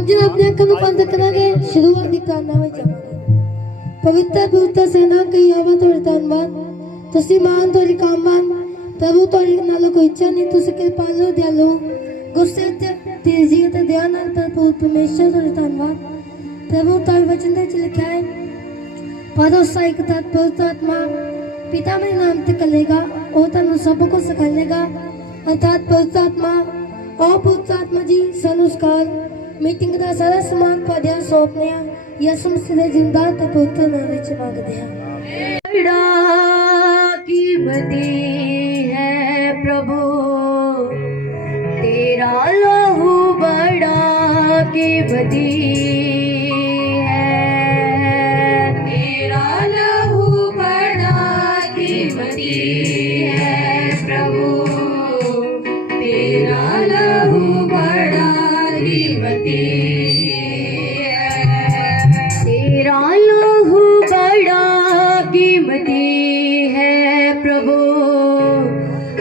आप जन अपने अखों ਨੂੰ ਬੰਦ ਕਰਾਂਗੇ ਸ਼ੁਰੂਆਤ ਦੀ ਕਾਰਨਾ ਵਿੱਚ ਜਾਵਾਂਗੇ। ਪਵਿੱਤਰ ਸੈਨਾ ਕਈ ਆਵਾ ਤੁਹਾਡੇ ਧੰਨਵਾਦ ਤੁਸੀਂ ਮਾਨ ਤੁਹਾਡੀ ਕਾਮਵਾਨ ਪ੍ਰਭੂ ਤੁਹਾਡੇ ਨਾਲ ਕੋਈ ਇੱਛਾ ਨਹੀਂ ਤੁਸੀਂ ਕਿਰਪਾਲੂ ਦਿਆਲੂ ਗੁੱਸੇ ਤੇ ਤੇਜ਼ੀ ਤੇ ਧਿਆਨ ਨਾਲ ਪ੍ਰਭੂ ਪਰਮੇਸ਼ਰ ਤੁਹਾਡੇ ਧੰਨਵਾਦ ਪ੍ਰਭੂ ਤੁਹਾਡੇ ਵਚਨ ਦੇ ਵਿੱਚ ਲਿਖਿਆ ਹੈ ਪਾਦੋ ਸਾਇਕ ਤਤ ਪਵਿੱਤਰ ਆਤਮਾ पिता मेरे नाम से कलेगा और तनु सबको सिखाएगा अर्थात पवित्र आत्मा और पवित्र आत्मा जी संस्कार मीटिंग का सारा समान पौधे सौंपने यसु मसीह जिंदा ते पवित्र नाम में मांगते हैं। बड़ा कीमती है प्रभु तेरा लहू बड़ा कीमती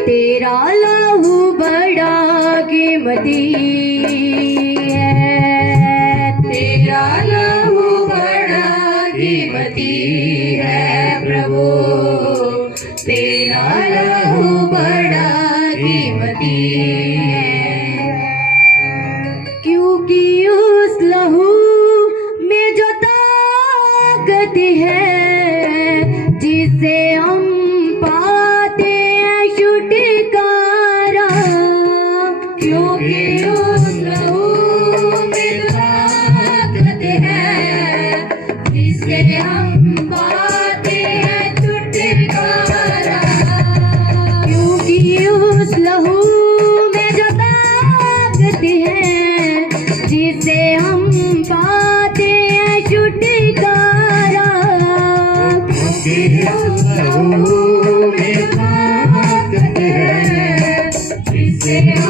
तेरा लहू बड़ा कीमती है तेरा लहू बड़ा कीमती है प्रभु तेरा लहू बड़ा कीमती है क्योंकि उस लहू में जो ताकत है जिसे हम क्योंकि उस लहू में ताकत है जिससे हम पाते हैं छुटकारा क्योंकि उस लहू में जो ताकत है जिससे हम पाते हैं छुटकारा क्योंकि उस लहू में ताकत है जिससे हम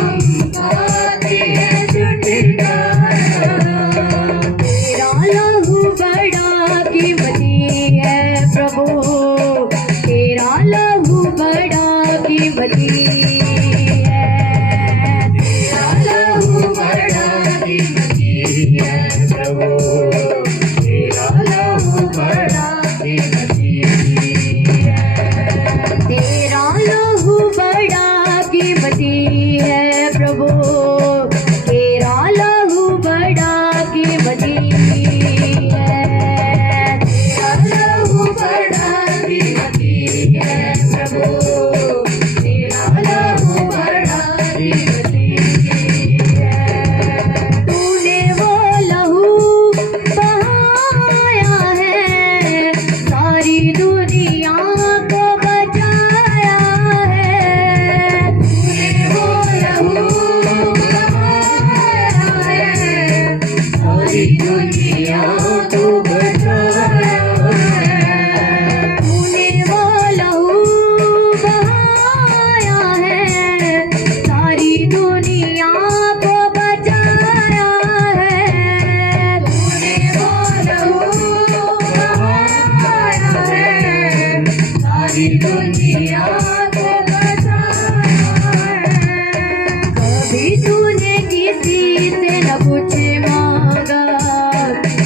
कभी तूने किसी से न कुछ मांगा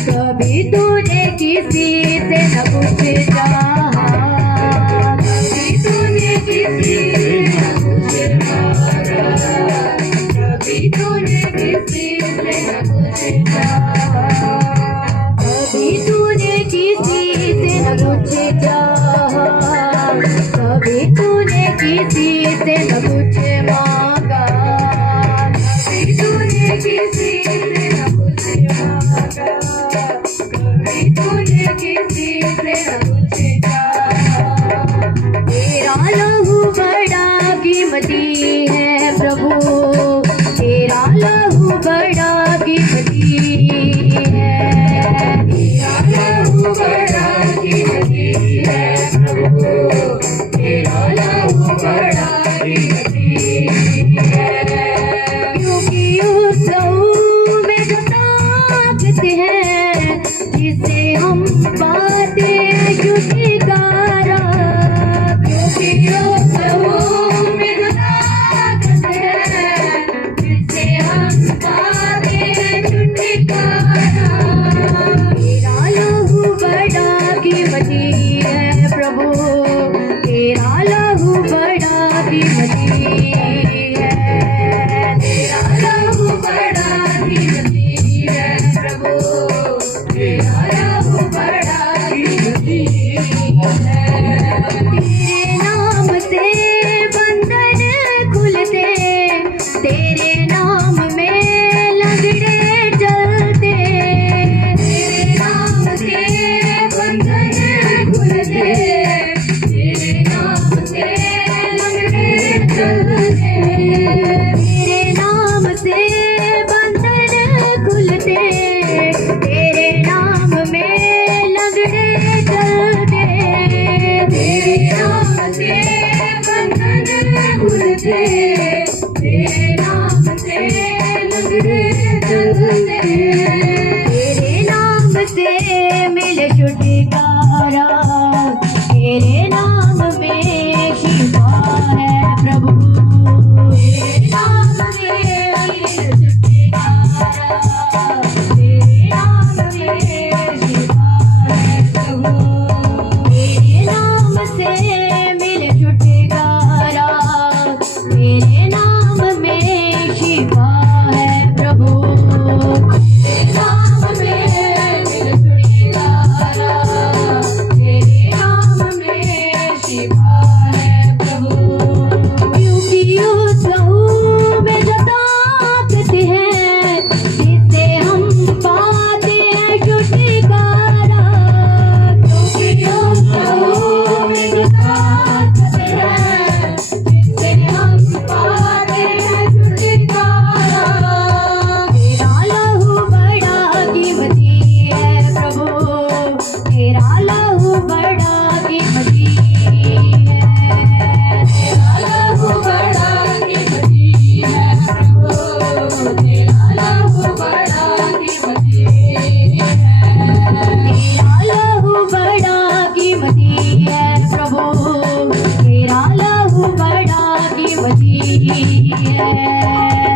कभी तूने किसी से न कुछ चाहा कभी तूने किसी से न कुछ मांगा कभी तूने किसी से न कुछ चाहा कभी तूने किसी से न कुछ चाहा कभी तूने किसी से न कुछ मांगा कभी तूने किसी से न कुछ मांगा कभी तूने किसी से न कुछ चाहा तेरा लहू बड़ा कीमती है प्रभु तेरा लहू बड़ा कीमती है तेरा लहू बड़ा कीमती है प्रभु तेरा लहू बड़ा कीमती है क्योंकि उस लहू में जो ताकत है जिसे हम पाते हैं छुटकारा क्योंकि उस लहू में जो ताकत है जिसे हम पाते हैं छुटकारा से तेरे नाम से लंगड़े चलते तेरे नाम से मिले छुटकारा तेरे नाम में शिफा है प्रभु तेरे नाम में मिले छुटकारा तेरे नाम में शिफा है प्रभु तेरे नाम से मिले छुटकारा तेरे नाम में शिफा है प्रभु तेरे नाम में मिले छुटकारा तेरे नाम में शिफा है प्रभु क्योंकि उस लहू में जो ताकत है जिससे हम पाते हैं छुटकारा क्योंकि उस लहू में जो ताकत है जिससे हम पाते हैं छुटकारा तेरा लहू बड़ा कीमती है प्रभु तेरा लहू बड़ा कीमती है तेरा लहू बड़ा कीमती है प्रभु तेरा लहू बड़ा कीमती है तेरा लहू बड़ा कीमती है प्रभु तेरा लहू बड़ा कीमती है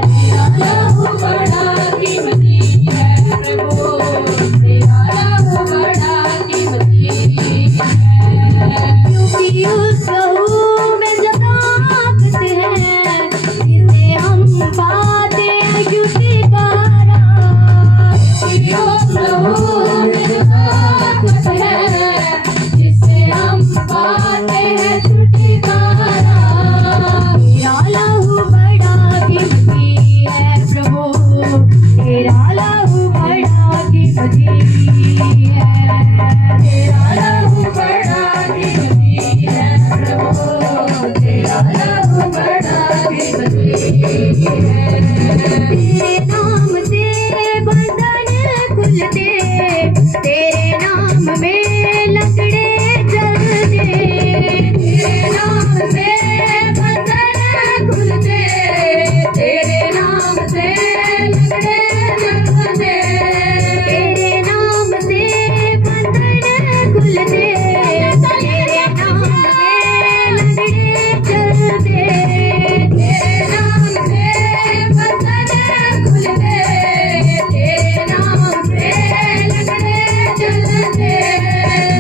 तेरा लहू बड़ा कीमती है प्रभु तेरा लहू बड़ा कीमती है क्योंकि उस लहू में जो ताकत है जिसे हम पाते हैं छुटकारा क्योंकि उस लहू में जो ताकत है जिससे हम पाते हैं छुटकारा तेरा लहू बड़ा कीमती है प्रभु तेरा लहू बड़ा कीमती है तेरा लहू बड़ा कीमती है प्रभु तेरा लहू बड़ा कीमती है तेरे नाम से बंधन खुलते तेरे नाम में लकड़े जलते तेरे नाम से बंधन खुलते तेरे नाम से लकड़े जलते तेरे नाम से बंधन खुलते तेरे नाम में लकड़े जलते तेरे नाम से बंधन खुलते तेरे नाम से लकड़े जलते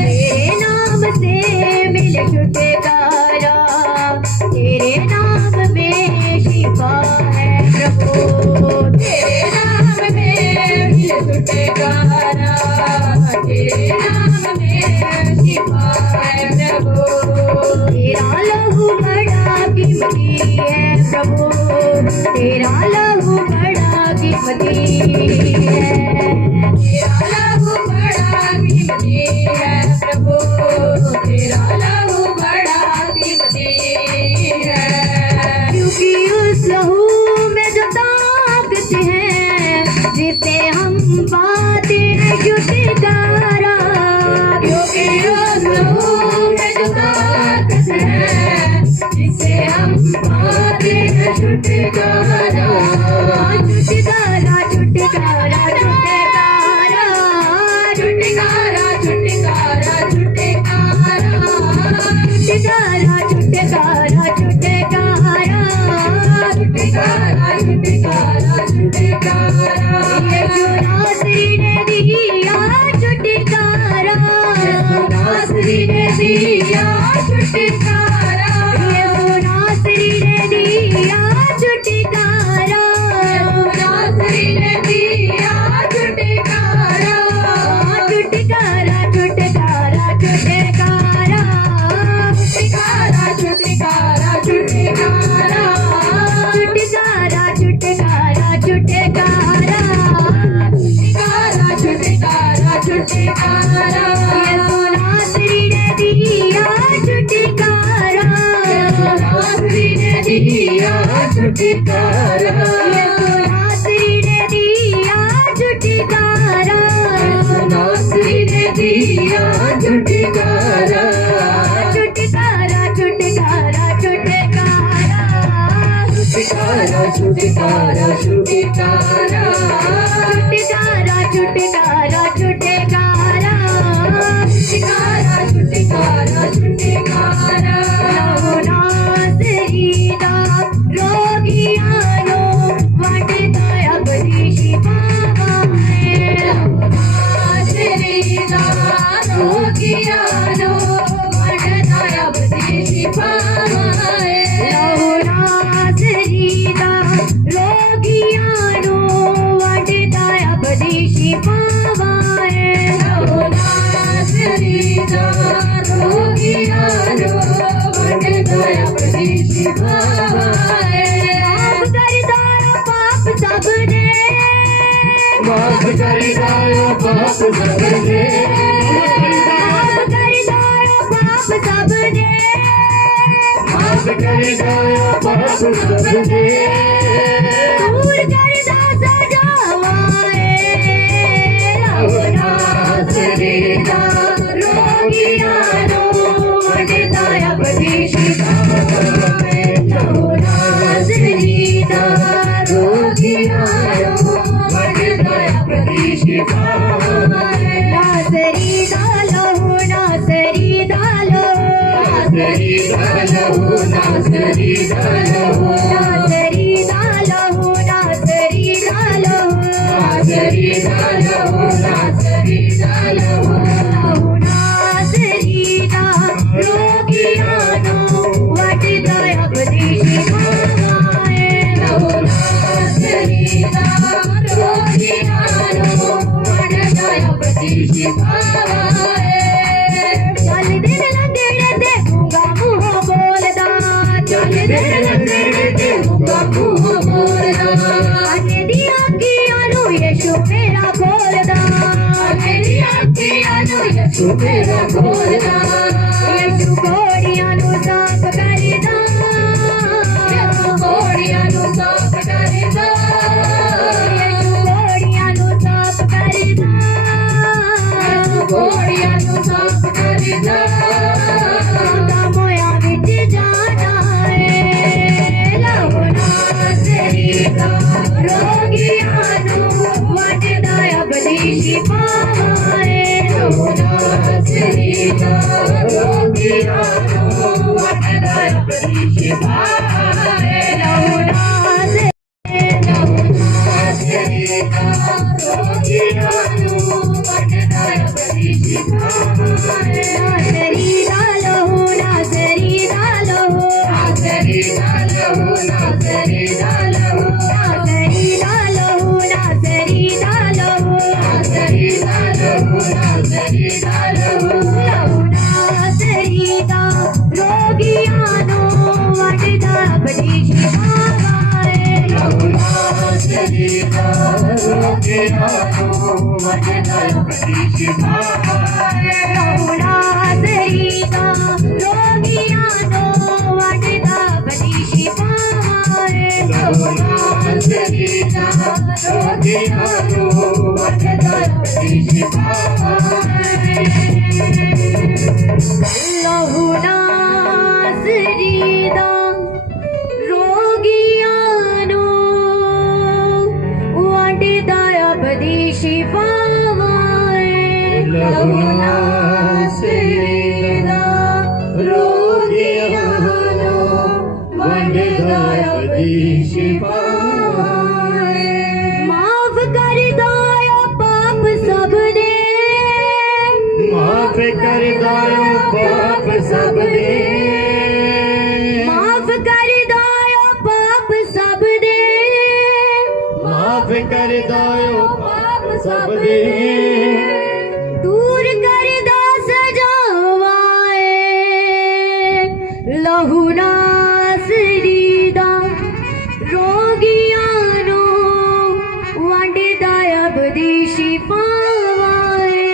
तेरे नाम से मिले छुटकारा तेरे नाम में शिफा है प्रभु तेरे नाम में मिले छुटकारा तेरे नाम में शिफा है प्रभु तेरा लहू बड़ा कीमती है प्रभु तेरा लहू बड़ा कीमती है तेरा लहू बड़ा कीमती है प्रभु तेरा लहू बड़ा कीमती है क्योंकि उस लहू में जो ताकत है जिसे हम पाते हैं छुटकारा क्योंकि उस लहू में जो ताकत है जिसे हम पाते हैं छुटकारा छुटकारा छुटकारा छुटकारा छुटकारा छुटकारा छुटकारा छुटकारा छुटकारा छुटकारा छुटकारा छुटकारा छुटकारा यीशु नासरी ने दिया छुटकारा यीशु नासरी ने दिया छुटकारा यीशु नासरी ने दिया छुटकारा यीशु नासरी ने दिया छुटकारा छुटकारा छुटकारा छुटकारा छुटकारा छुटकारा छुटकारा छुटकारा छुटकारा छुटकारा छुटकारा छुटकारा छुटकारा यीशु नासरी ने दिया छुटकारा यीशु नासरी ने दिया छुटकारा यीशु नासरी ने दिया छुटकारा यीशु नासरी ने दिया छुटकारा छुटकारा छुटकारा छुटकारा छुटकारा छुटकारा छुटकारा छुटकारा छुटकारा छुटकारा छुटकारा छुटकारा लहू नासरीदा रोगियानो वाटता अपनी शिफावाए लहू नासरीदा रोगियानो वाटता अपनी शिफावाए लहू नासरीदा रोगियानो वाटता अपनी शिफावाए लहू नासरीदा रोगियानो वाटता अपनी शिफावाए माफ कर दाया पाप सबने माफ कर दाया पाप सबने माफ कर दाया पाप सबने दूर कर दा सजावाए लहू नासरीदा रोगियानो वाटता अपनी शिफावाए लहू नासरीदा रोगियानो वाटता अपनी शिफावाए नासरीदा लहू नासरीदा लहू नासरीदा लहू नासरीदा लहू नासरीदा लहू नासरीदा लहू नासरीदा लहू नासरीदा लहू लहू नासरीदा रोगियानो वाटता अपनी शिफावाए लहू नासरीदा रोगियानो वाटता अपनी शिफावाए चल दिन लंगड़े ते गूंगा मुंह बोलदा चल दिन लंगड़े ते गूंगा मुंह बोलदा अने दी अखियां नू यीशु मेरा खोलदा अने दी अखियां नू यीशु मेरा खोलदा यीशु घोड़ियां नू साफ करदा यीशु घोड़ियां नू साफ करदा यीशु घोड़ियां नू साफ करदा यीशु घोड़ियां नू साफ करदा मोया विच जाना है लहू नासरीदा रोगियानो वाटता अपनी शिफावाए लहू नासरीदा रोगियानो वाटता अपनी शिफावाए लहू नासरीदा रोगियानो वाटता अपनी शिफावाए नासरीदा लहू नासरीदा लहू नासरीदा लहू नासरीदा लहू नासरीदा लहू नासरीदा लहू नासरीदा लहू नासरीदा लहू लहू नासरीदा रोगियानो वाटता अपनी शिफावाए लहू नासरीदा रोगियानो वाटता अपनी शिफावाए लहू नासरीदा रोगियानो वाटता अपनी शिफावाए लहू नासरीदा रोगियानो वाटता अपनी शिफावाए लहू नासरीदा रोगियानो वाटता अपनी शिफावाए लहू नासरीदा रोगियानो वाटता अपनी शिफावाए माफ कर दाया पाप सबने माफ कर दायो पाप सबने माफ कर दाया पाप सबने माफ कर दायो पाप सबने दूर कर दा सजावाए लहू नासरीदा रोगियानो वाटता अपनी शिफावाए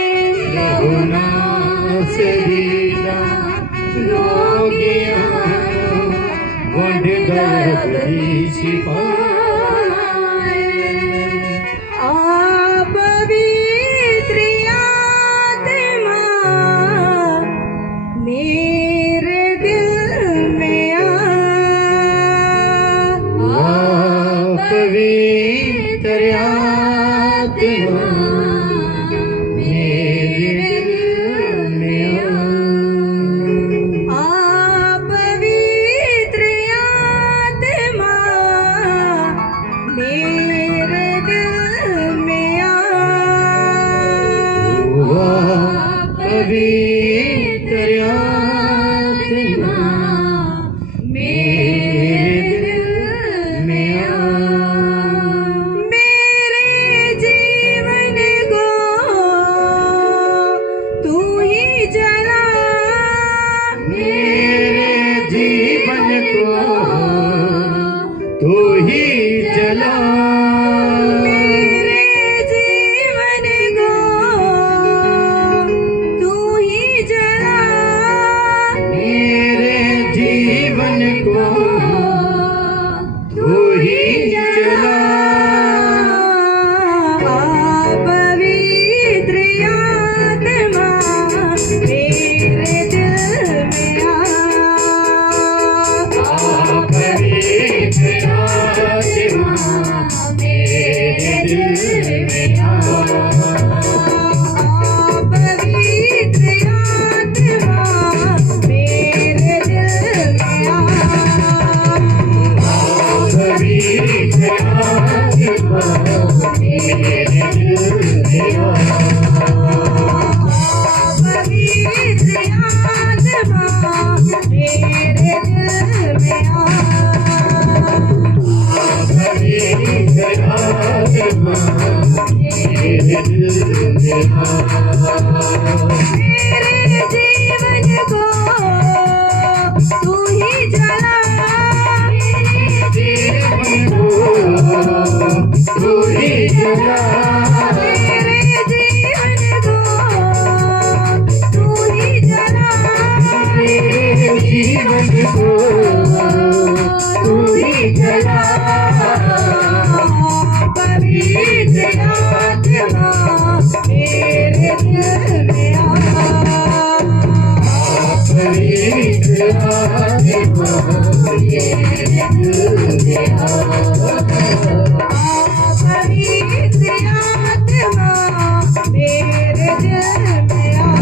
लहू नासरीदा रोगियानो वाटता अपनी शिफावाए पवित्र आत्मा मेरे दिल में आ जीवन को तू ही जला मेरे जीवन को तू ही जला मेरे जीवन को तू ही जला पवित्र आत्मा मेरे दिल में आ पवित्र आत्मा मेरे दिल में आ पवित्र आत्मा मेरे दिल में आ पवित्र आत्मा मेरे दिल में आ पवित्र आत्मा मेरे दिल में आ पवित्र आत्मा मेरे दिल में आ मेरे जीवन को तू ही जला मेरे जीवन को तू ही जला मेरे जीवन को तू ही जला मेरे जीवन को तू ही जला पवित्र आत्मा मेरे दिल में आ पवित्र आत्मा मेरे दिल में आ पवित्र आत्मा मेरे दिल में आ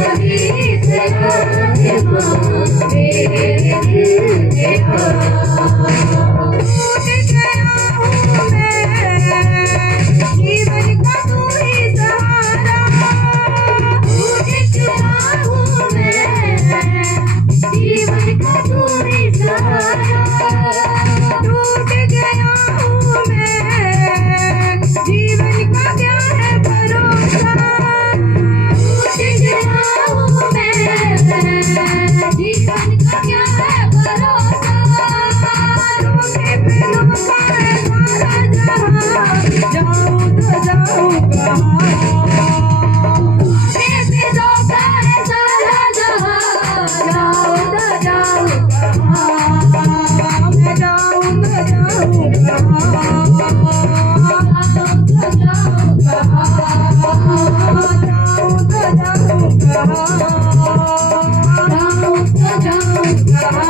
पवित्र आत्मा मेरे दिल में आ टूट गया हूँ मैं जीवन का तू ही सहारा टूट गया हूँ मैं जीवन का तू ही सहारा टूट गया हूँ मैं जीवन का क्या है भरोसा टूट गया हूँ मैं जीवन का क्या है भरोसा रोके बिना पाए सारा जहां जाऊं तो जाऊं कहां रोके बिना पाए सारा जहां जाऊं तो जाऊं कहां मैं जाऊं तो जाऊं कहां जाऊं तो जाऊं कहां जाऊं तो जाऊं कहां जाऊं तो जाऊं कहां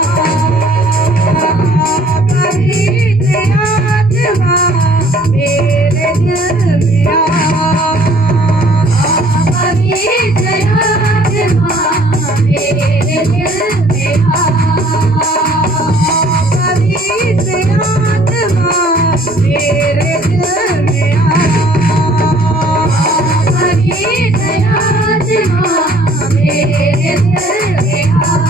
पवित्र आत्मा मेरे दिल में आ पवित्र आत्मा मेरे दिल में आ पवित्र आत्मा मेरे दिल में आ पवित्र आत्मा मेरे दिल में आ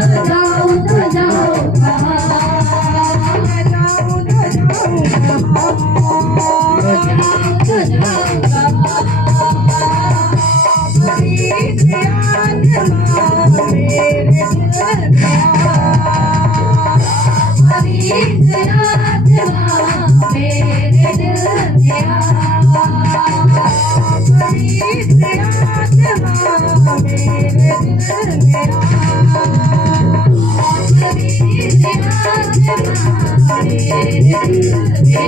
जाऊं तो जाऊं कहाँ जाऊं तो जाऊं कहाँ तो जाऊं कहाँ मरीज आत्मा मेरे दिल में मरीज आत्मा मेरे दिल में मरीज आत्मा मेरे दिल में मरीज आत्मा मेरे दिल में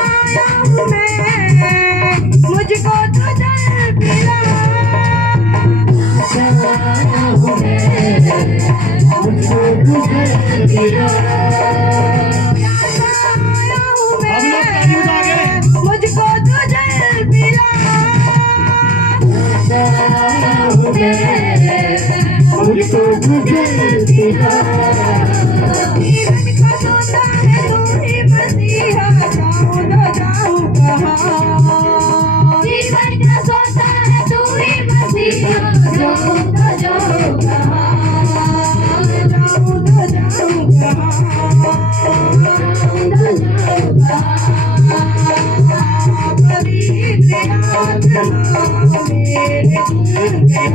आया हूँ मैं मुझको तो जल पिला आया हूँ मैं मुझको गुजर दिया आया हूँ मैं मुझको तो जल पिला आया हूँ मैं मुझको गुजर दिया जीवन का सोता है तू ही मसीहा जाऊं तो जाऊं कहाँ जीवन का सोता है तू ही मसीहा जाऊं तो जाऊं कहाँ जाऊं तो जाऊं कहाँ जाऊं तो जाऊं कहाँ मरीज आत्मा मेरे दिल में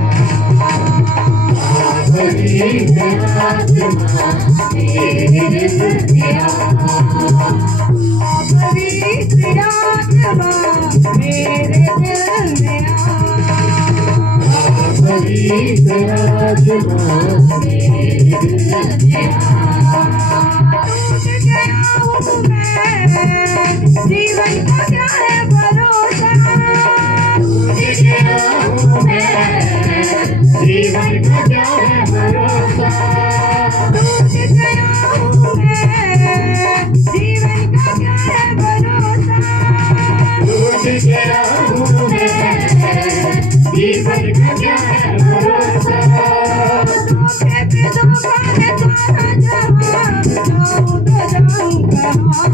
मरीज आत्मा मेरे दिल में मरीज आत्मा मेरे दिल में मरीज आत्मा मेरे दिल में टूट गया हूँ मैं जीवन का क्या है भरोसा टूट गया हूँ मैं जीवन का क्या है भरोसा टूट गया हूँ मैं जीवन का क्या है भरोसा टूट गया हूँ मैं जीवन का क्या है भरोसा धोखे पे धोखा है सारा जहां जाऊं तो जाऊं कहाँ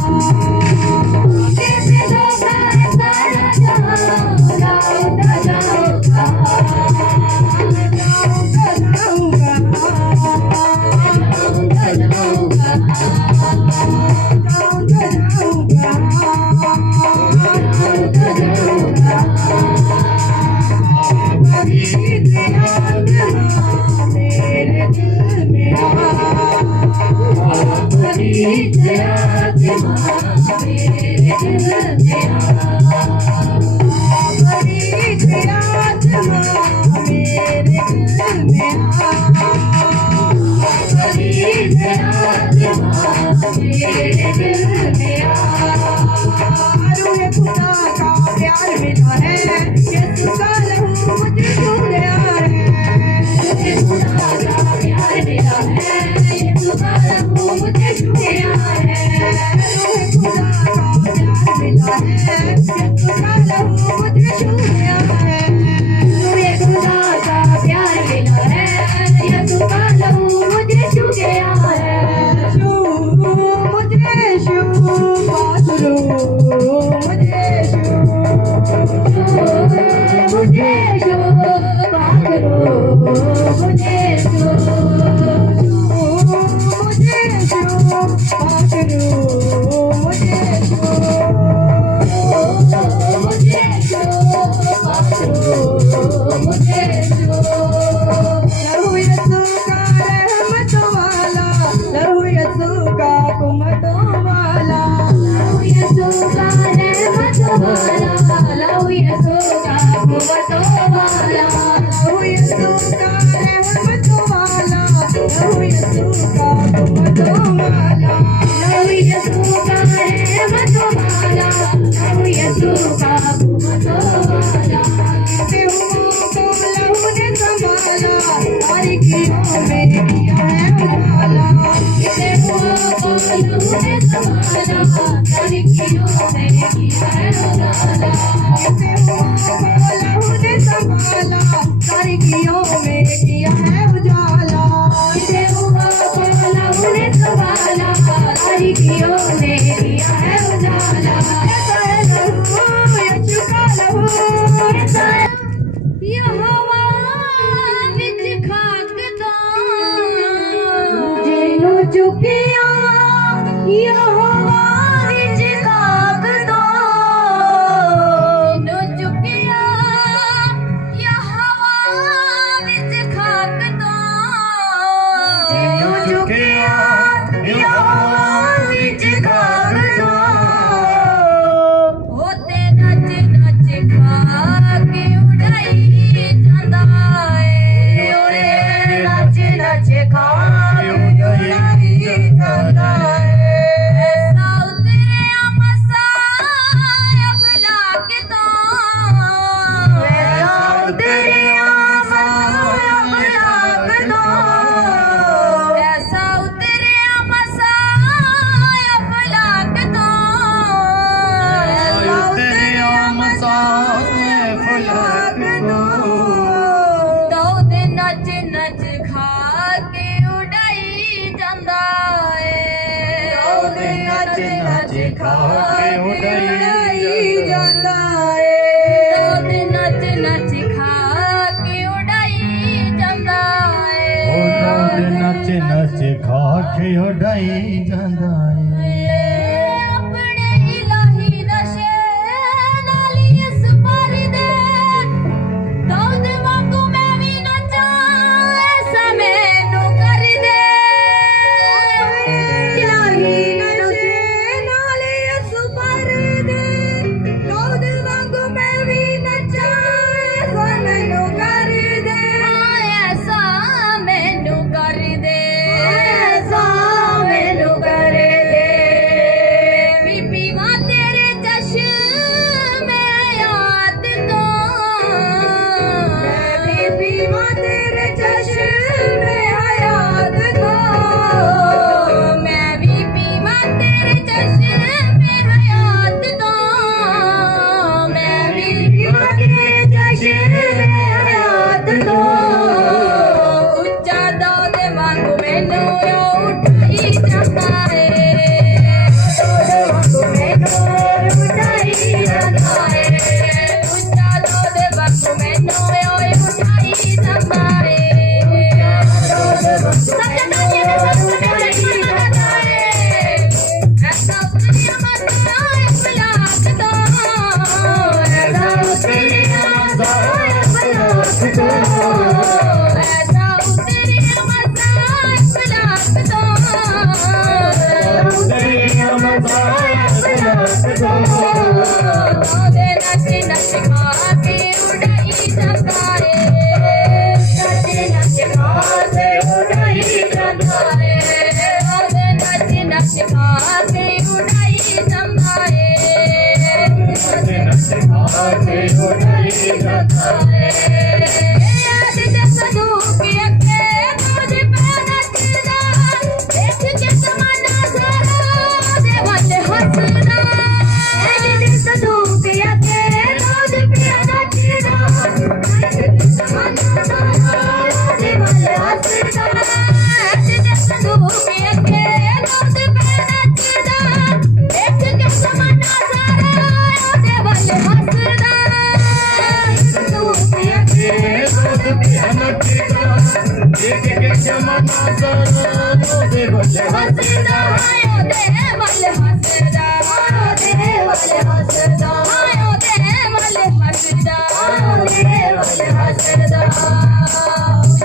धोखे पे धोखा है सारा जहां जाऊं तो जाऊं कहाँ जाऊं तो जाऊं ਕੇ ਉਡਾਈ ਜਾਂਦਾ ਏ ਉਹਦੇ ਨੱਚ ਨੱਚ ਖਾ ਕੇ ਉਡਾਈ ਜਾਂਦਾ ਏ ਉਹਦੇ ਨੱਚ ਨੱਚ ਖਾ ਕੇ ਉਡਾਈ ਜਾਂਦਾ ਏ ਆਪਣੇ ਇਲਾਹੀ ਨਸ਼ੇ ਨਾਲ ਇਸ ਪਾਰੀ ਦੇ ਦੌਦ ਵਾਂਗੂ ਮੈਂ ਵੀ ਨੱਚਾਂ ਐਸਾ ਮੈਨੂੰ ਕਰ ਦੇ ਇਲਾਹੀ ਨਸ਼ੇ ਨਾਲ ਇਸ ਪਾਰੀ ਦੇ ਦੌਦ ਵਾਂਗੂ ਮੈਂ ਵੀ ਨੱਚਾਂ ਐਸਾ ਮੈਨੂੰ ਕਰ ਦੇ ਐਸਾ ਮੈਨੂੰ ਕਰ ਦੇ ਐਸਾ ਮੈਨੂੰ ਕਰ ਦੇ ਵੀ ਪੀਵਾ ਤੇਰੇ ਚਸ਼ਮੇ ਯਾਦ ਤੋਂ ਮੈਂ ਵੀ ਪੀਵਾ ਤੇਰੇ ਚਸ਼ਮੇ ਯਾਦ ਤੋਂ ਮੈਂ ਵੀ ਪੀਵਾ ਤੇਰੇ ਚਸ਼ਮੇ ਯਾਦ ਤੋਂ ਮੈਂ ਵੀ ਪੀਵਾ ਤੇਰੇ ਚਸ਼ਮੇ ਯਾਦ ਤੋਂ ਉੱਚਾ ਦੌਦ ਵਾਂਗੂ ਮੈਨੂੰ ਉਠਾਈ ਜਾਂਦਾ ਏ ਦੌਦ ਵਾਂਗੂ ਮੈਨੂੰ ਉਠਾਈ ਜਾਂਦਾ ਏ ਉੱਚਾ ਦੌਦ ਵਾਂਗੂ ਮੈਨੂੰ ਉਠਾਈ ਜਾਂਦਾ ਏ ਸੱਚ ਨਾਚੇ ਦੇ ਸੱਚ ਉਠਾਈ ਜਾਂਦਾ ਏ ਐਸਾ ਉਤਰਿਆ ਮਸਾ ਇਖਲਾਸ ਤੋਂ ਐਸਾ ਉਤਰਿਆ ਮਸਾ ਇਖਲਾਸ ਤੋਂ ਐਸਾ ਉਤਰਿਆ ਮਸਾ ਇਖਲਾਸ ਤੋਂ ਤੇਰੀਆਂ ਮਜ਼ਾਇਆ ਉਹਦੇ ਨੱਚ ਨੱਚ ਖਾ ਕੇ ਉਡਾਈ ਜਾਂਦਾ ਏ ਨੱਚ ਨੱਚ ਖਾ ਕੇ ਉਡਾਈ ਜਾਂਦਾ ਏ ਉਹਦੇ ਨੱਚ ਨੱਚ ਖਾ ਕੇ ਉਡਾਈ ਜਾਂਦਾ ਏ ਨੱਚ ਨੱਚ ਖਾ ਕੇ ਉਡਾਈ ਜਾਂਦਾ ਅੱਜ ਜਸ ਦੂਕੀ ਅੱਗੇ ਤੁਝ ਪੈ ਨੱਚਦਾ ਦੇਖ ਕੇ ਸਮਾਨਾ ਸਾਰਾ ਦੇ ਵੱਲ ਹੱਸਦਾ ਅੱਜ ਜਸ ਦੂਕੀ ਅੱਗੇ ਤੁਝ ਪੈ ਨੱਚਦਾ ਦੇਖ ਕੇ ਸਮਾਨਾ ਸਾਰਾ ਦੇ ਵੱਲ ਹੱਸਦਾ ਅੱਜ ਜਸ ਦੂਕੀ ਅੱਗੇ ਤੁਝ ਪੈ ਨੱਚਦਾ ਦੇਖ ਕੇ ਸਮਾਨਾ ਸਾਰਾ ਦੇ ਵੱਲ ਹੱਸਦਾ ਦੂਕੀ ਅੱਗੇ ਦੁੱਧ ਪਿਆ ਨੱਚਦਾ ਦੇਖ ਕੇ ਜਮਾਨਾ ਸਾਰਾ ਉਹਦੇ ਵੱਲ ਹੱਸਦਾ ਉਹਦੇ ਵੱਲ ਹੱਸਦਾ ਉਹਦੇ ਵੱਲ ਹੱਸਦਾ ਉਹਦੇ ਵੱਲ ਹੱਸਦਾ ਉਹਦੇ ਵੱਲ ਹੱਸਦਾ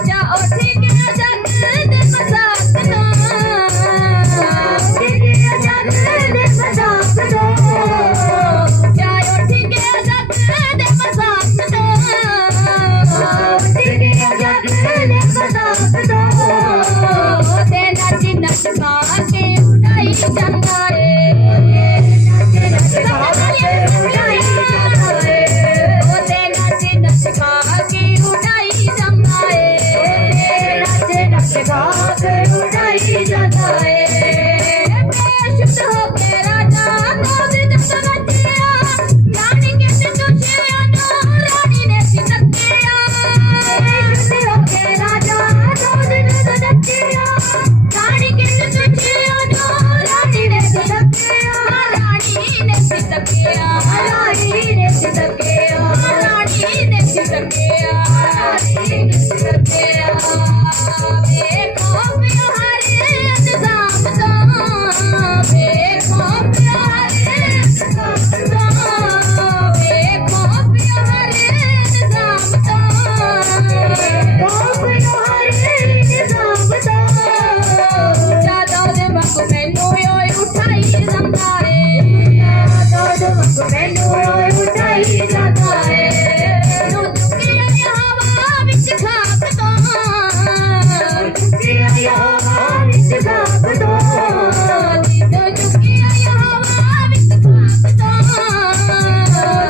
ਜਾ ਉੱਠ ਕੇ ਜੱਗ ਦੇ ਮਜ਼ਾਕ ਤੋਂ ਉੱਠ ਕੇ ਜੱਗ ਦੇ ਮਜ਼ਾਕ ਤੋਂ ਜਾ ਉੱਠ ਕੇ ਜੱਗ ਦੇ ਮਜ਼ਾਕ ਤੋਂ ਉੱਠ ਕੇ ਜੱਗ ਦੇ ਮਜ਼ਾਕ ਤੋਂ ਉਹਦੇ ਨੱਚ ਨੱਚ ਖਾ ਕੇ ਉਡਾਈ ਜਾਂਦਾ ਏ ਨੱਚ ਨੱਚ ਖਾ ਕੇ ਉਡਾਈ ਜਾਂਦਾ ਏ ਉਹਦੇ ਨੱਚ ਨੱਚ ਖਾ ਕੇ ਉਡਾਈ ਜਾਂਦਾ ਏ ਨੱਚ ਨੱਚ ਖਾ ਕੇ ਉਡਾਈ ਜਾਂਦਾ ਏ ਬੇਸ਼ੁੱਧ ਹੋ ਕੇ ਰਾਜਾ ਕੋਦ ਜਸ ਨੱਚਿਆ ਰਾਣੀ ਕਿਤੇ ਚੁੱਚਿਆ ਨੂੰ ਰਾਣੀ ਨੇ ਸੀ ਨੱਚਿਆ ਬੇਸ਼ੁੱਧ ਹੋ ਕੇ ਰਾਜਾ ਕੋਦ ਜਸ ਨੱਚਿਆ ਰਾਣੀ ਕਿਤੇ ਚੁੱਚਿਆ ਨੂੰ ਰਾਣੀ ਨੇ ਸੀ ਨੱਚਿਆ ਰਾਣੀ ਨੇ ਸੀ ਨੱਚਿਆ ਰਾਣੀ ਨੇ ਸੀ ਨੱਚਿਆ ਰਾਣੀ ਨੇ ਸੀ ਨੱਚਿਆ ਰਾਣੀ ਨੇ ਸੀ ਨੱਚਿਆ ਵੇਖੋ ਪਿਆਰੇ ਇੰਤਜ਼ਾਮ ਤੋਂ ਵੇਖੋ ਪਿਆਰੇ ਇੰਤਜ਼ਾਮ ਤੋਂ ਵੇਖੋ ਪਿਆਰੇ ਇੰਤਜ਼ਾਮ ਤੋਂ ਵੇਖੋ ਪਿਆਰੇ ਇੰਤਜ਼ਾਮ ਤੋਂ ਜਦੋਂ ਦੇ ਵਾਂਗੂ ਮੈਨੂੰ ਓਏ ਉਠਾਈ ਜਾਂਦਾ ਏ ਜਦੋਂ ਦੇ ਵਾਂਗੂ ਮੈਨੂੰ ਓਏ ਉਠਾਈ ਜਾਂਦਾ ਏ ਨੂੰ ਚੁੱਕੀ ਹਵਾ ਵਿੱਚ ਖਾਕ ਤੋਂ ਚੁੱਕੀ ਹਵਾ ਵਿੱਚ ਖਾਕ ਤੋਂ ਜਿੱਦੋਂ ਚੁੱਕੀ ਹਵਾ ਵਿੱਚ ਖਾਕ ਤੋਂ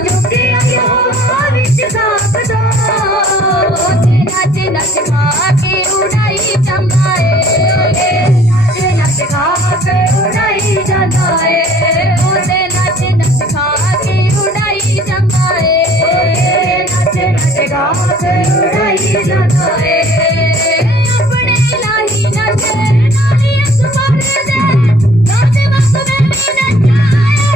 ਚੁੱਕੀ ਹਵਾ ਵਿੱਚ ਖਾਕ ਤੋਂ ਉਹਦੇ ਨੱਚ ਨੱਚ ਖਾ ਕੇ ਉਡਾਈ ਜਾਂਦਾ ਏ ਨੱਚ ਨੱਚ ਖਾ ਕੇ ਉਡਾਈ ਜਾਂਦਾ ਏ ਉਹਦੇ ਨੱਚ ਨੱਚ ਖਾ ਕੇ ਉਡਾਈ ਜਾਂਦਾ ਏ ਨੱਚ ਨੱਚ ਖਾ ਕੇ ਉਡਾਈ ਜਾਂਦਾ ਏ ਆਪਣੇ ਇਲਾਹੀ ਨਸ਼ੇ ਨਾਲ ਇਸ ਮਰ ਦੇ ਦੋਦੇ ਵਕਤ ਮੈਂ ਨੱਚਾਂ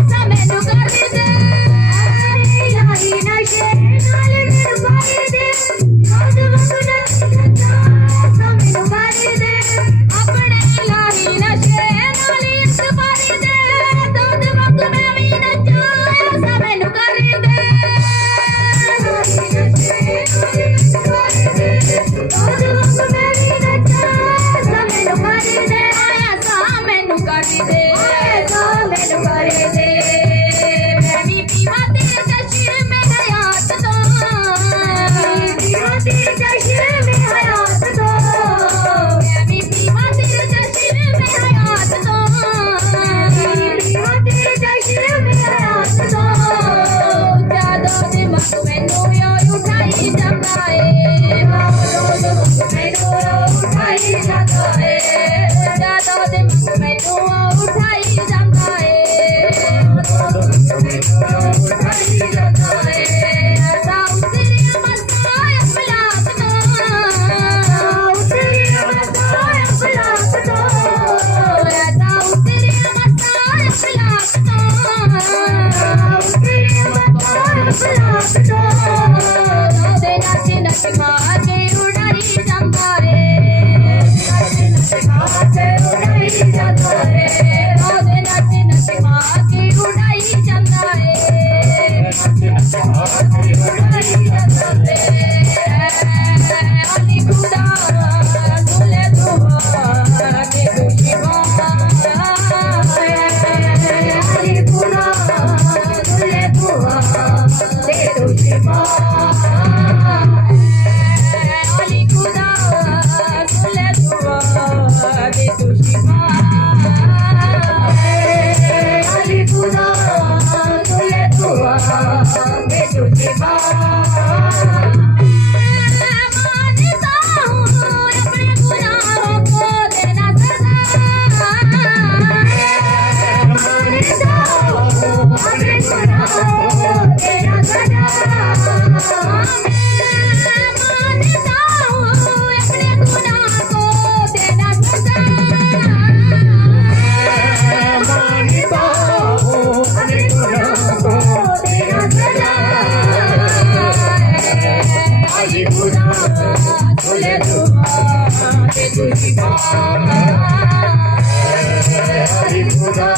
हरि खुदा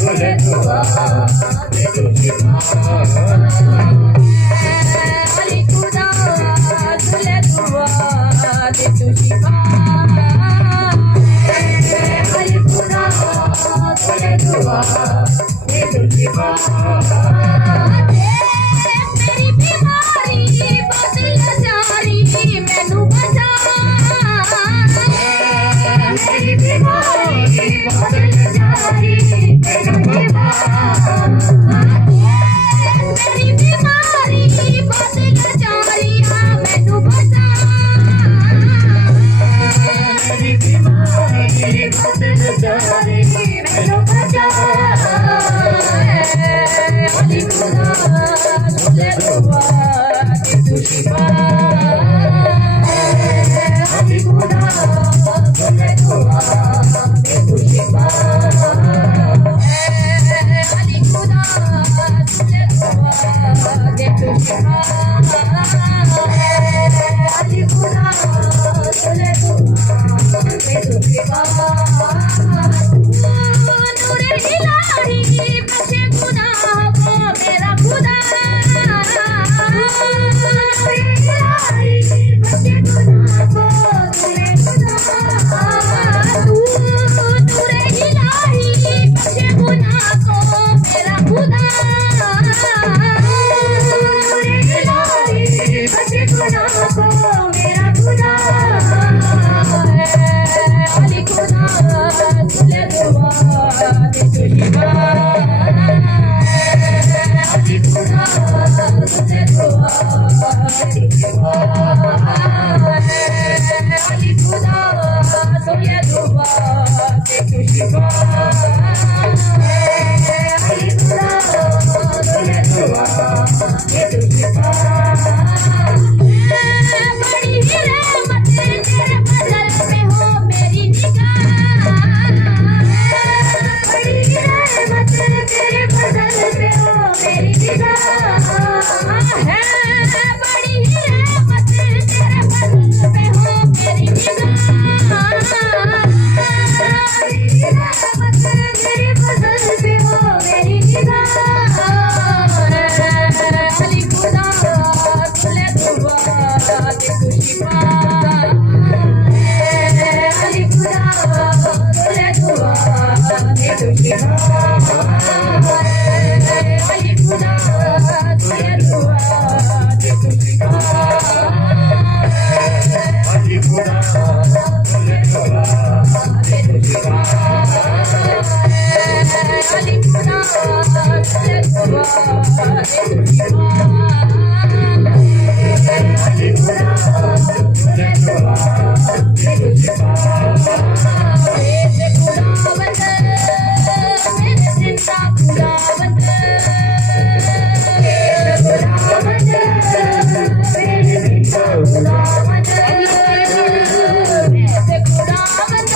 तुझे दुआ दे दो शिफा हरि खुदा तुझे दुआ दे दो शिफा हरि खुदा तुझे दुआ दे दो शिफा मेरी बीमारी बदल जारी मैनू बचा मेरी बीमारी बदल जारी मैनू बचा मेरी बीमारी बदल जारी मैनू बचा मेरी बीमारी बदल जारी मैनू बचा हरि खुदा तुझे दुआ दे दो शिफा हरि खुदा तुझे दुआ दे दो शिफा हरि खुदा तुझे दुआ दे दो शिफा हरि खुदा तुझे दुआ दे दो शिफा नूरे इलाही बख्शे खुदा को मेरा खुदा नूरे इलाही बख्शे खुदा को मेरे खुदा नूरे इलाही बख्शे खुदा को मेरा खुदा नूरे इलाही बख्शे खुदा को मेरा खुदा हरि खुदा तुझे दुआ दे दो शिफा हरि खुदा तुझे दुआ दे दो शिफा हरि खुदा तुझे दुआ दे दो शिफा हरि खुदा तुझे दुआ दे दो शिफा बड़ी रहमत तेरे बदल में हो मेरी निगाह बड़ी रहमत तेरे बदल में हो मेरी निगाह है बड़ी रहमत तेरे बदल में हो मेरी निगाह बड़ी रहमत तेरे बदल में हो मेरी निगाह हरि खुदा तुझे दुआ दे दो शिफा हरि खुदा तुझे दुआ दे दो शिफा हरि खुदा तुझे दुआ दे दो शिफा हरि खुदा तुझे दुआ दे दो शिफा हरि खुदा तुझे दुआ दे दो शिफा हरि खुदा तुझे दुआ दे दो शिफा मेरे खुदावंद मेरे जिंदा खुदावंद मेरे खुदावंद मेरे जिंदा खुदावंद मेरे खुदावंद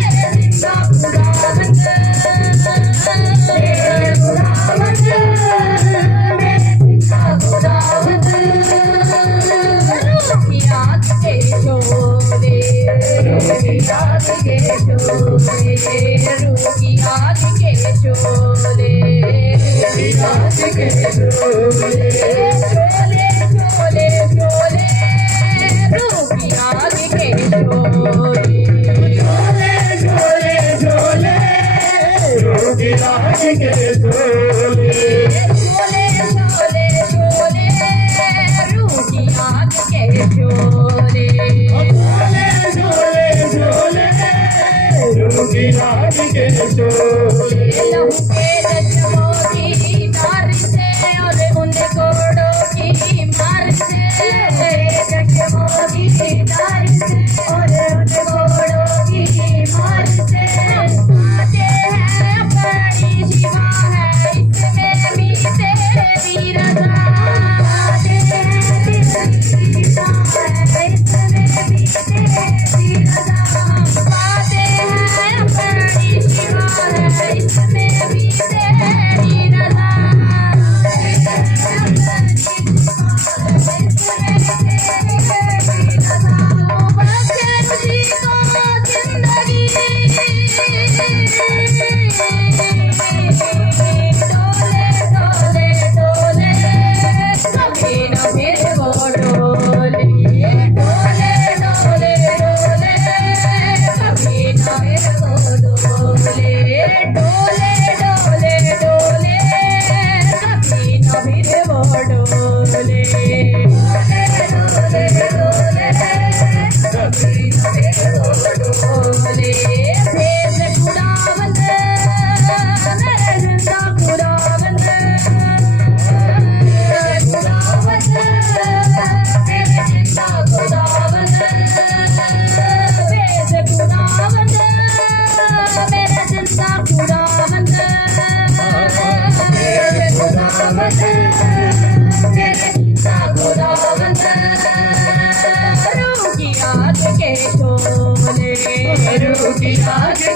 मेरे जिंदा खुदावंद मेरे खुदावंद मेरे जिंदा खुदावंद याद के शोले याद के शोले रूही याद के शोले याद के शोले शोले शोले शोले रूही याद के शोले झोले झोले रोगी राज के झोले शोले शोले शोले रूही याद के शोले झोले झोले झोले रोगी राज के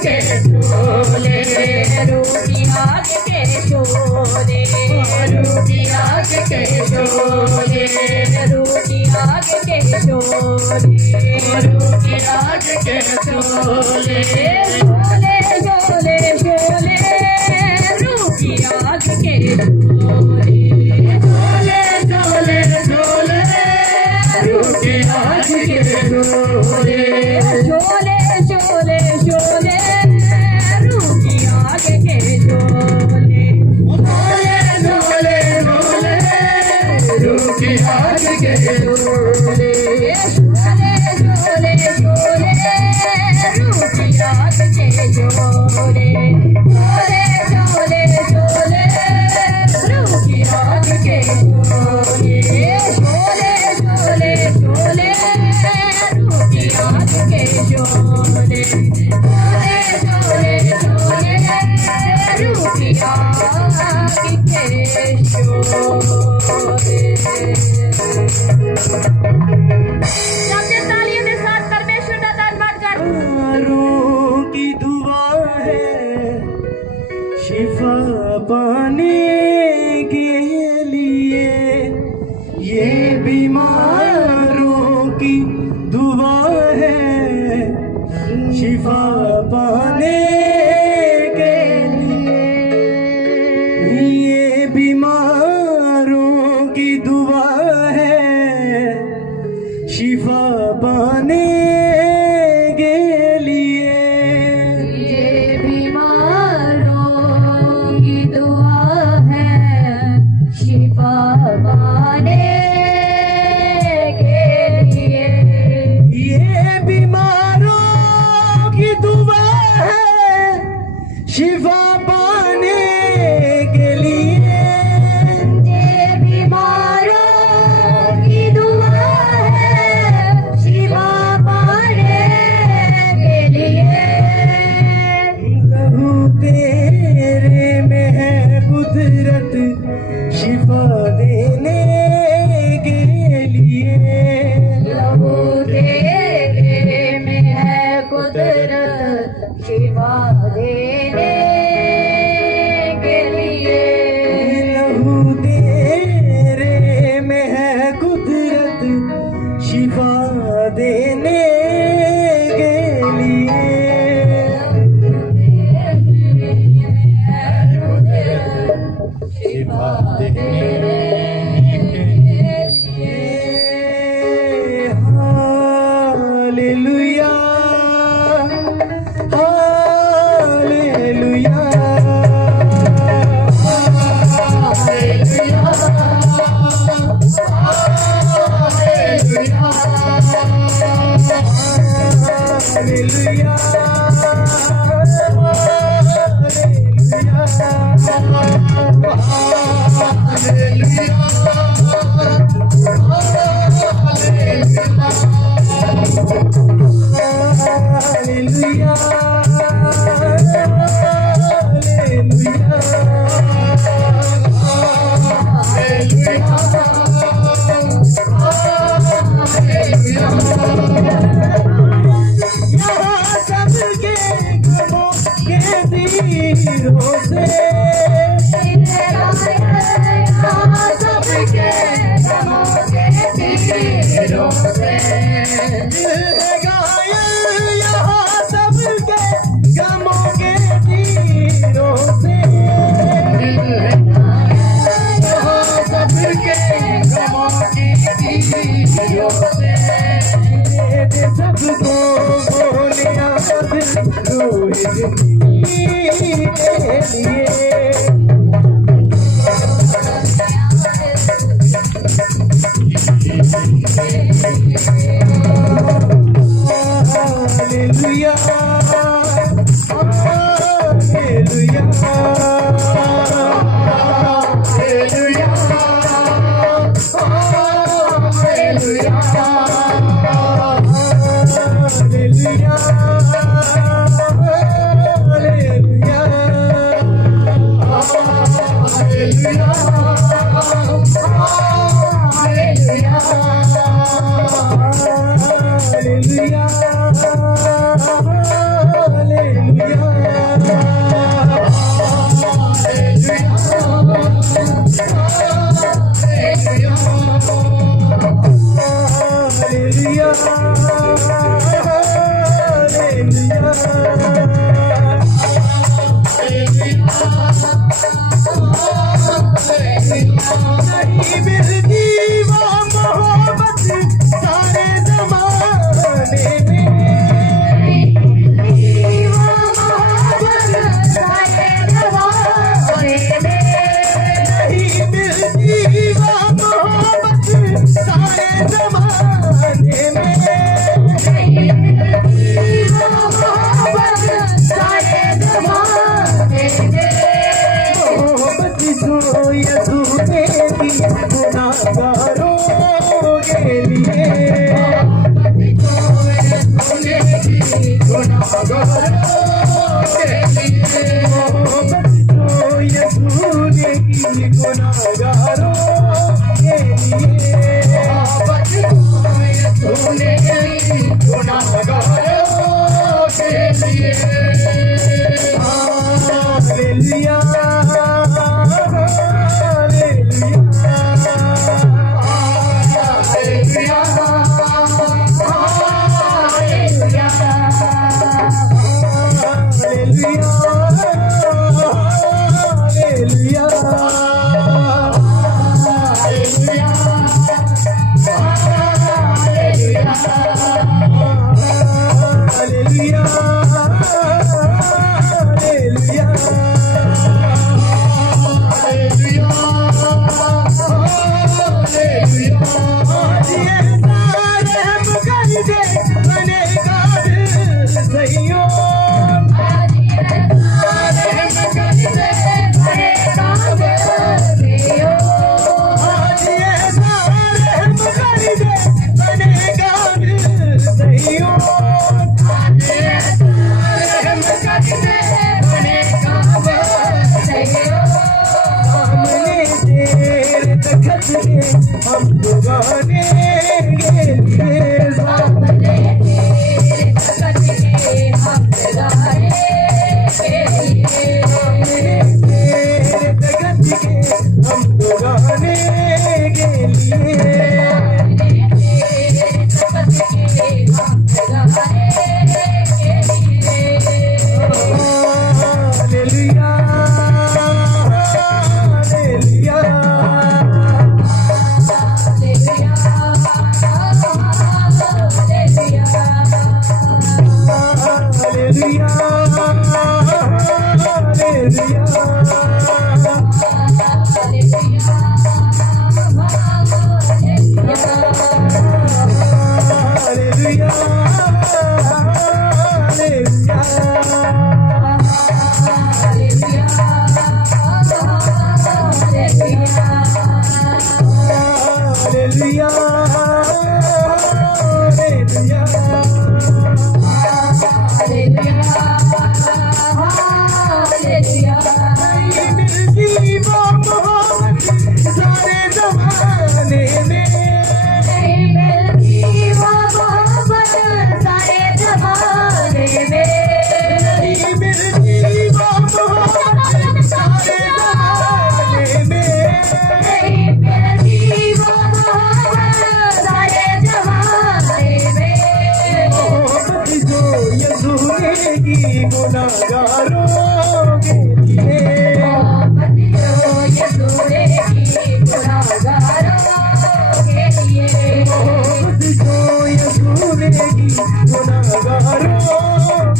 के शोले रूठी आग के शोले रूठी आग के शोले रूठी आग के शोले रूठी आग के शोले शोले शोले शोले रूठी आग के शोले शोले शोले शोले रूठी आग के शोले शोले शोले शोले रूठी आग के शोले शोले शोले शोले रूठी आग के शोले शोले शोले शोले रूठी आग के शोले शोले शोले रूठी आग के शोले शोले शोले शोले रूठी आग के शोले शोले शोले शोले रूठी आग के शोले। सबसे तालियों के साथ परमेश्वर का धन्यवाद कर। बीमारों की दुआ है शिफा पाने के लिए ये बीमारों की दुआ है शिफा पाने के लिए ये बीमारों की दुआ है शिफा पाने के लिए ये बीमारों की दुआ है शिफा पाने के लिए ये बीमारों की दुआ है शिफा पाने के लिए ये बीमारों की दुआ है शिफा पाने के लिए लहू तेरे में है कुदरत शिफा देने के लिए लहू तेरे में है कुदरत शिफा देने के लिए लहू तेरे में है कुदरत शिफा देने के लिए शिफा देने हालेलुया हालेलुया हालेलुया हालेलुया यहाँ सबके गमों के तीरों से सबके गमों के तीरों से दिल घायल यहाँ सबके गमों के तीरों से यहाँ सबके गमों के तीरों से सबको बोलिया रोहित के लिए hallelujah hallelujah hallelujah hallelujah hallelujah hallelujah गुनाहगारों के लिए मोहब्बत जो यीशु ने की गुनाहगारों के लिए मोहब्बत जो यीशु ने की गुनाहगारों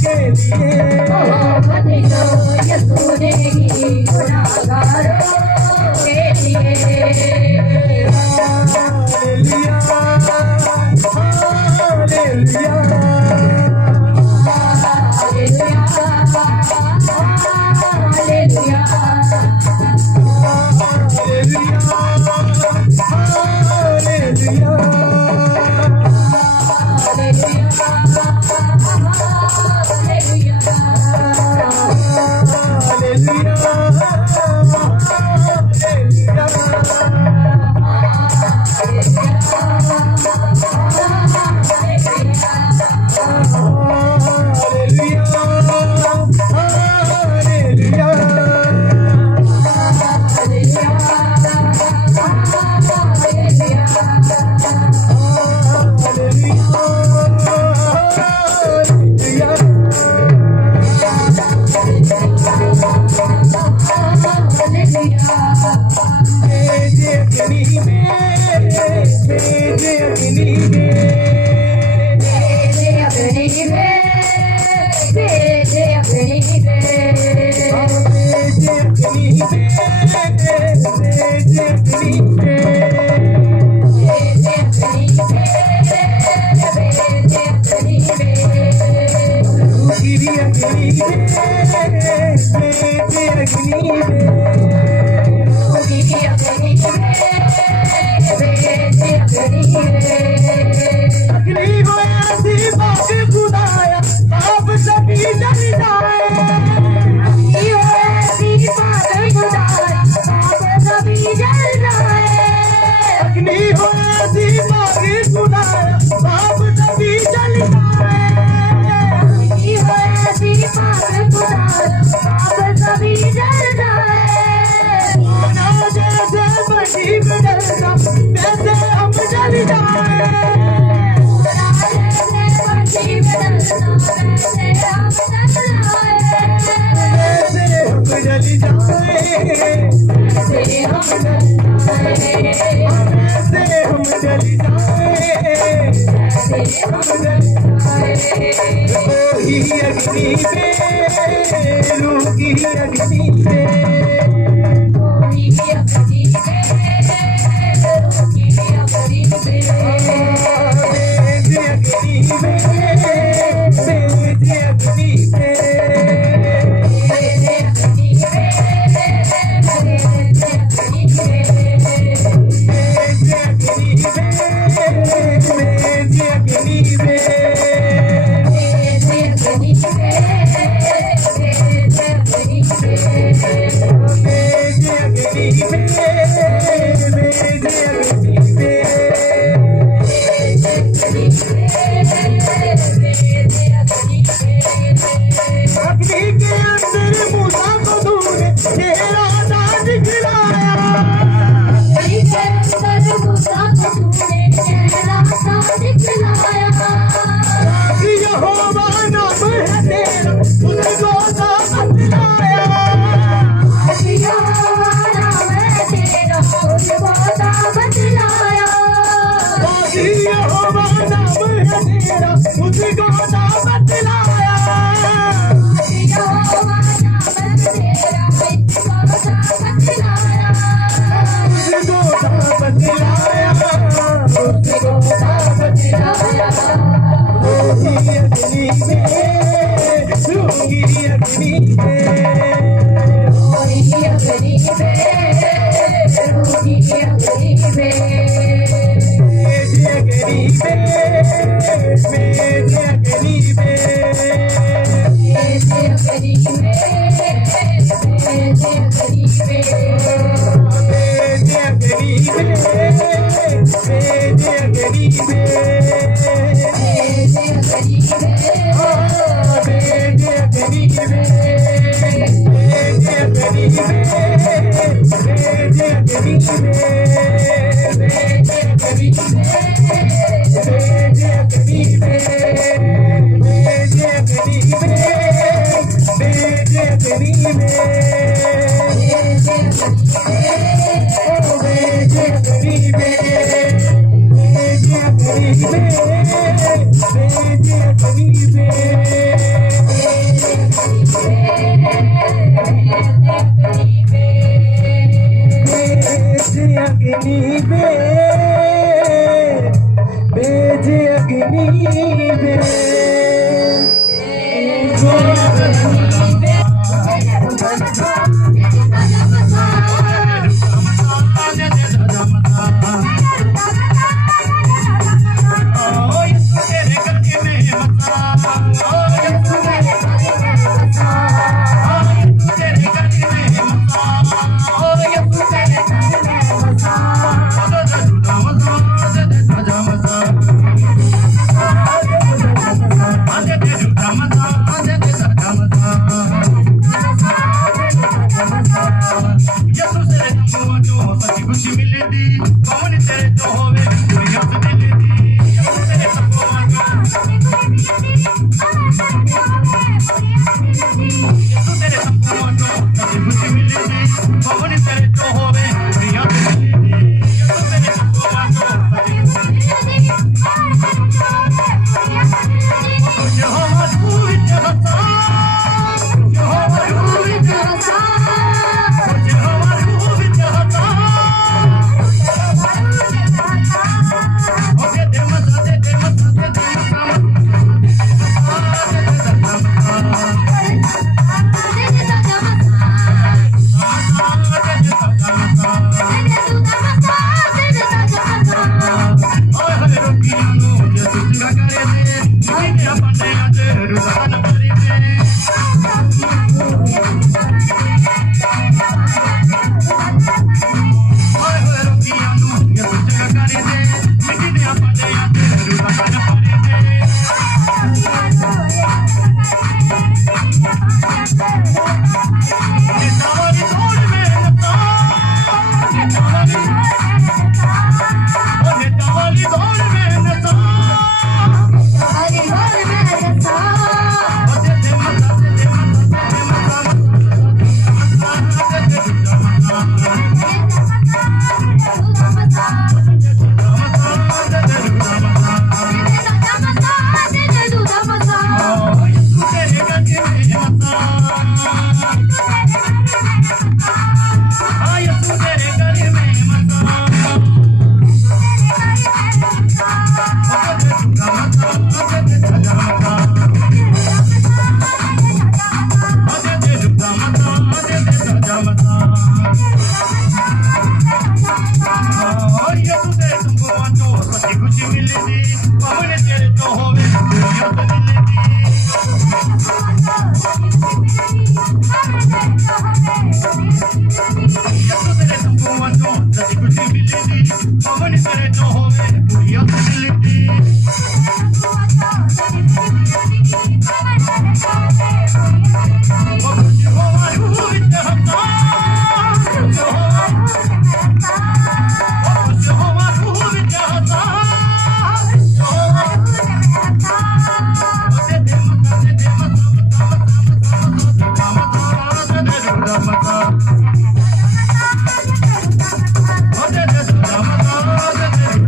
के लिए मोहब्बत जो यीशु ने की गुनाहगारों के लिए हालेलुया हालेलुया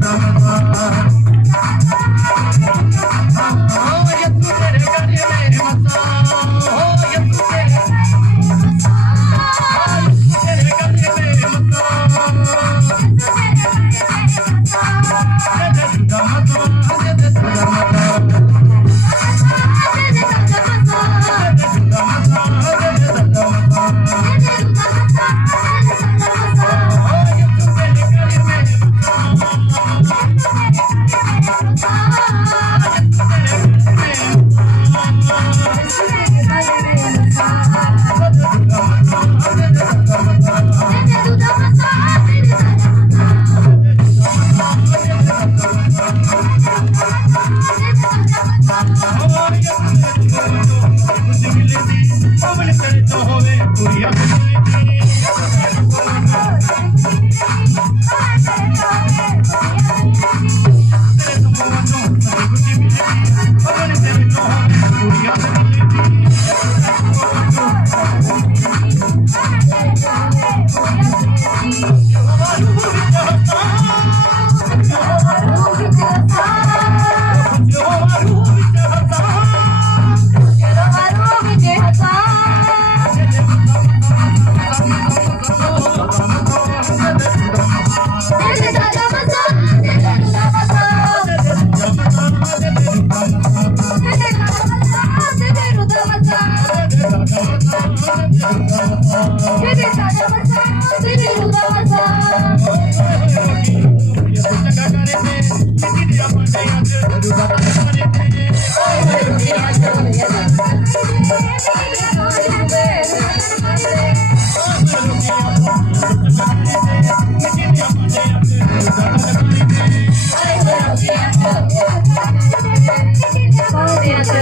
Rama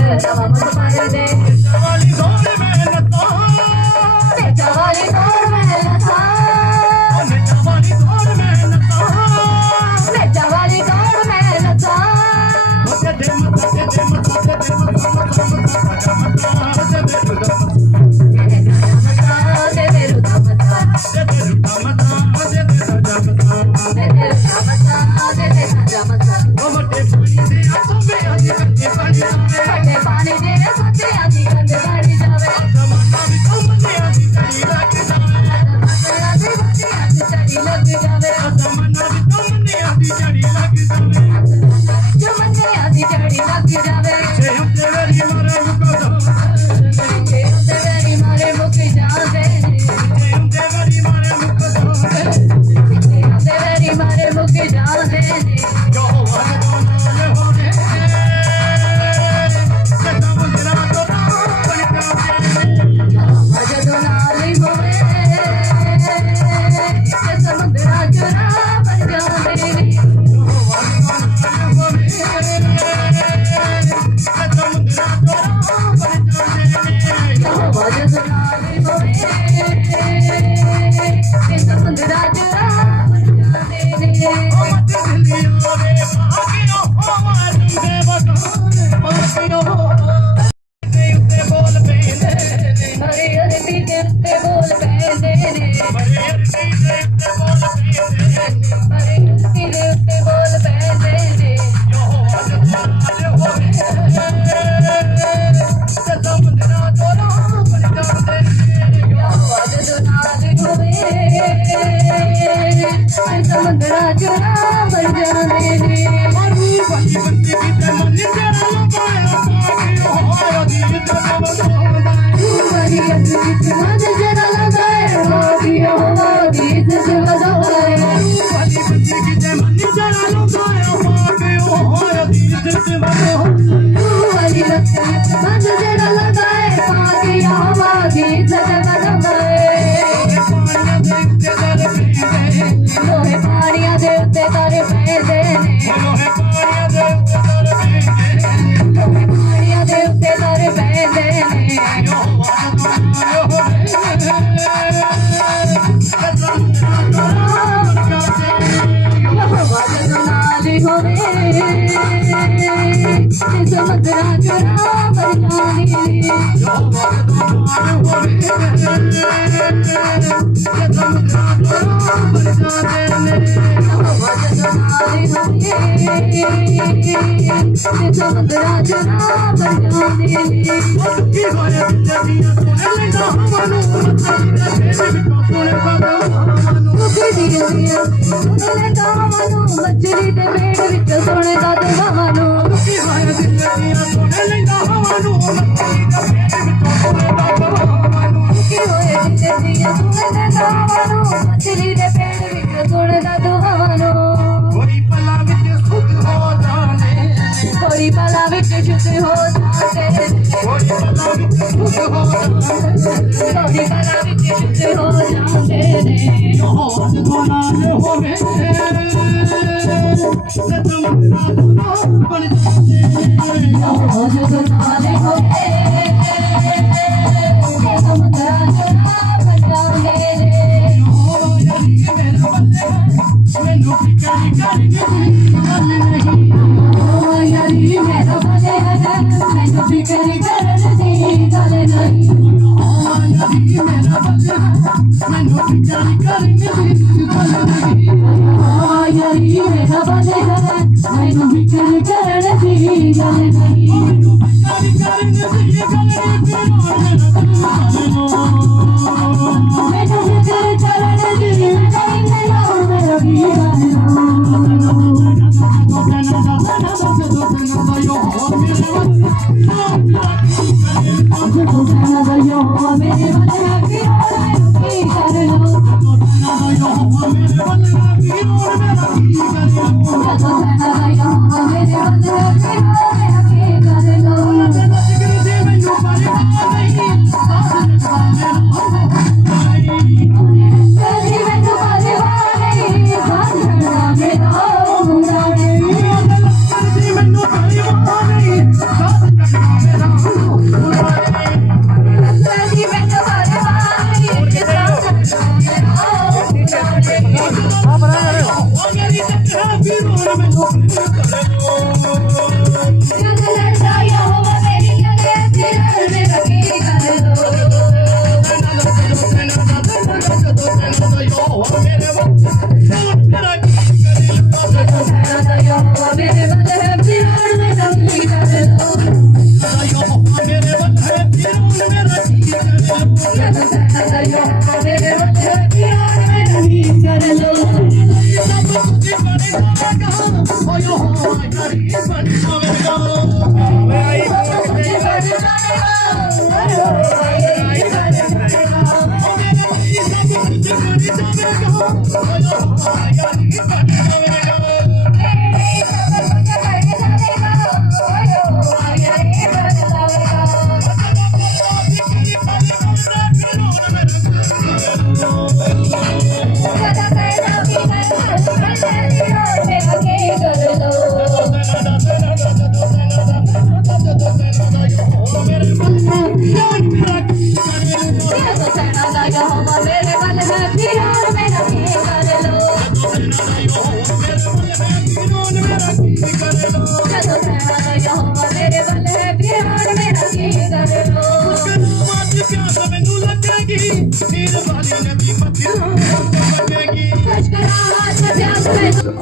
नवा मुस्माइल दे वाली दौड़ में नता नेचा वाली दौड़ में नचा नेचा वाली दौड़ में नता नेचा वाली दौड़ में नचा दे दे मता दे दे मता दे दे मता मता मता मता दे दे रुदा दे दे रुदा मता दे दे रुदा मता दे दे राजा मता दे दे रुदा मता दे दे राजा मता ओ मटे पानी दे आंसू में आज करके पानी जावे फटे पानी दे सोते आजी गंद गाड़ी जावे जमाना भी तो मजे आज कड़ी लग जावे आजी सोते आजी चढ़ी लग जावे जमाना भी तो मजे आज चढ़ी लग जावे जो मजे आजी चढ़ी लग जावे जे हम तेरी मारे मुको दो जे तेरी मारे मुकी जावे जे हम तेरी मारे मुको दो जे तेरी मारे मुकी जावे जो वाले दोनों हो रे सदा मुंदरा तो बन जावे जदों नाली होवे ते समुंदरा चुरा बन जावे जदों नाली होवे ते समुंदरा चुरा बन जावे हरे हरे पीते ते बोल पैंदे ने हरे पीते ते बोल पैंदे ने जदों नाली होवे ते समुंदरा चुरा बन जावे जरा लगाए दियो गीत से बजाए वाली बंद जरा लगाए पाके हवा गीत से बजाए लोहे पानिया दे उत्ते तारे पैंदे लोहे पानिया दे उत्ते तारे पैंदे नाली होवे समुद्रा चुरा बन समुद्रा चुरा बन मछली दे पेड़ विच सोने दा दवानो मछली दे पेड़ विच सोने दा दवानो कोई पला विच खुद हो जाने कोई पला विच शुद्ध हो जाते कोई पला विच खुद हो कोई पला विच शुद्ध हो जाते Thank you.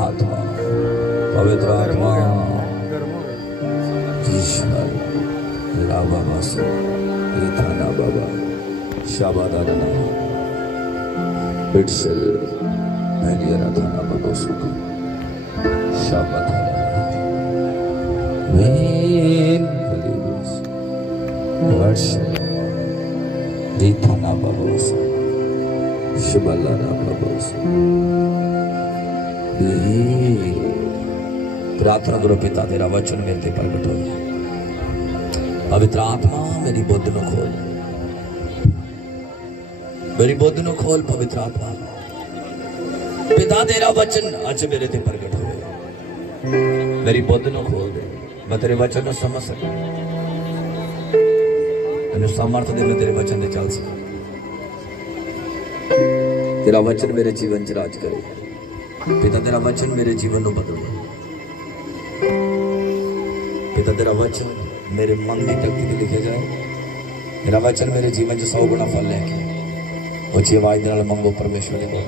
आत्मा पवित्र आत्मा ईश्वर रावा वासु थाना बाबा शाबादाना बिट्सल मैलिया थाना बाबा सुख शाबादाना वेन बलिस वर्षिप थाना बाबा शिबल्ला बाबा प्रार्थना करो पिता तेरा वचन मेरे ते प्रगट हो। पवित्र आत्मा मेरी बुद्ध नु खोल, मेरी बुद्ध नु खोल पवित्र आत्मा। पिता तेरा वचन आज मेरे ते प्रगट हो, मेरी बुद्ध नु खोल दे, मैं तेरे वचन को समझ सकूं, मैंने सामर्थ्य दे, मैं तेरे वचन दे चल सकूं। तेरा वचन मेरे जीवन च राज करे पिता, तेरा वचन मेरे जीवन को बदले पिता, तेरा वचन मेरे मन की तख्ती पे लिखे जाए, तेरा वचन मेरे जीवन च 100 गुना फल लेके उची आवाज नाल मंगो परमेश्वर दे कोल।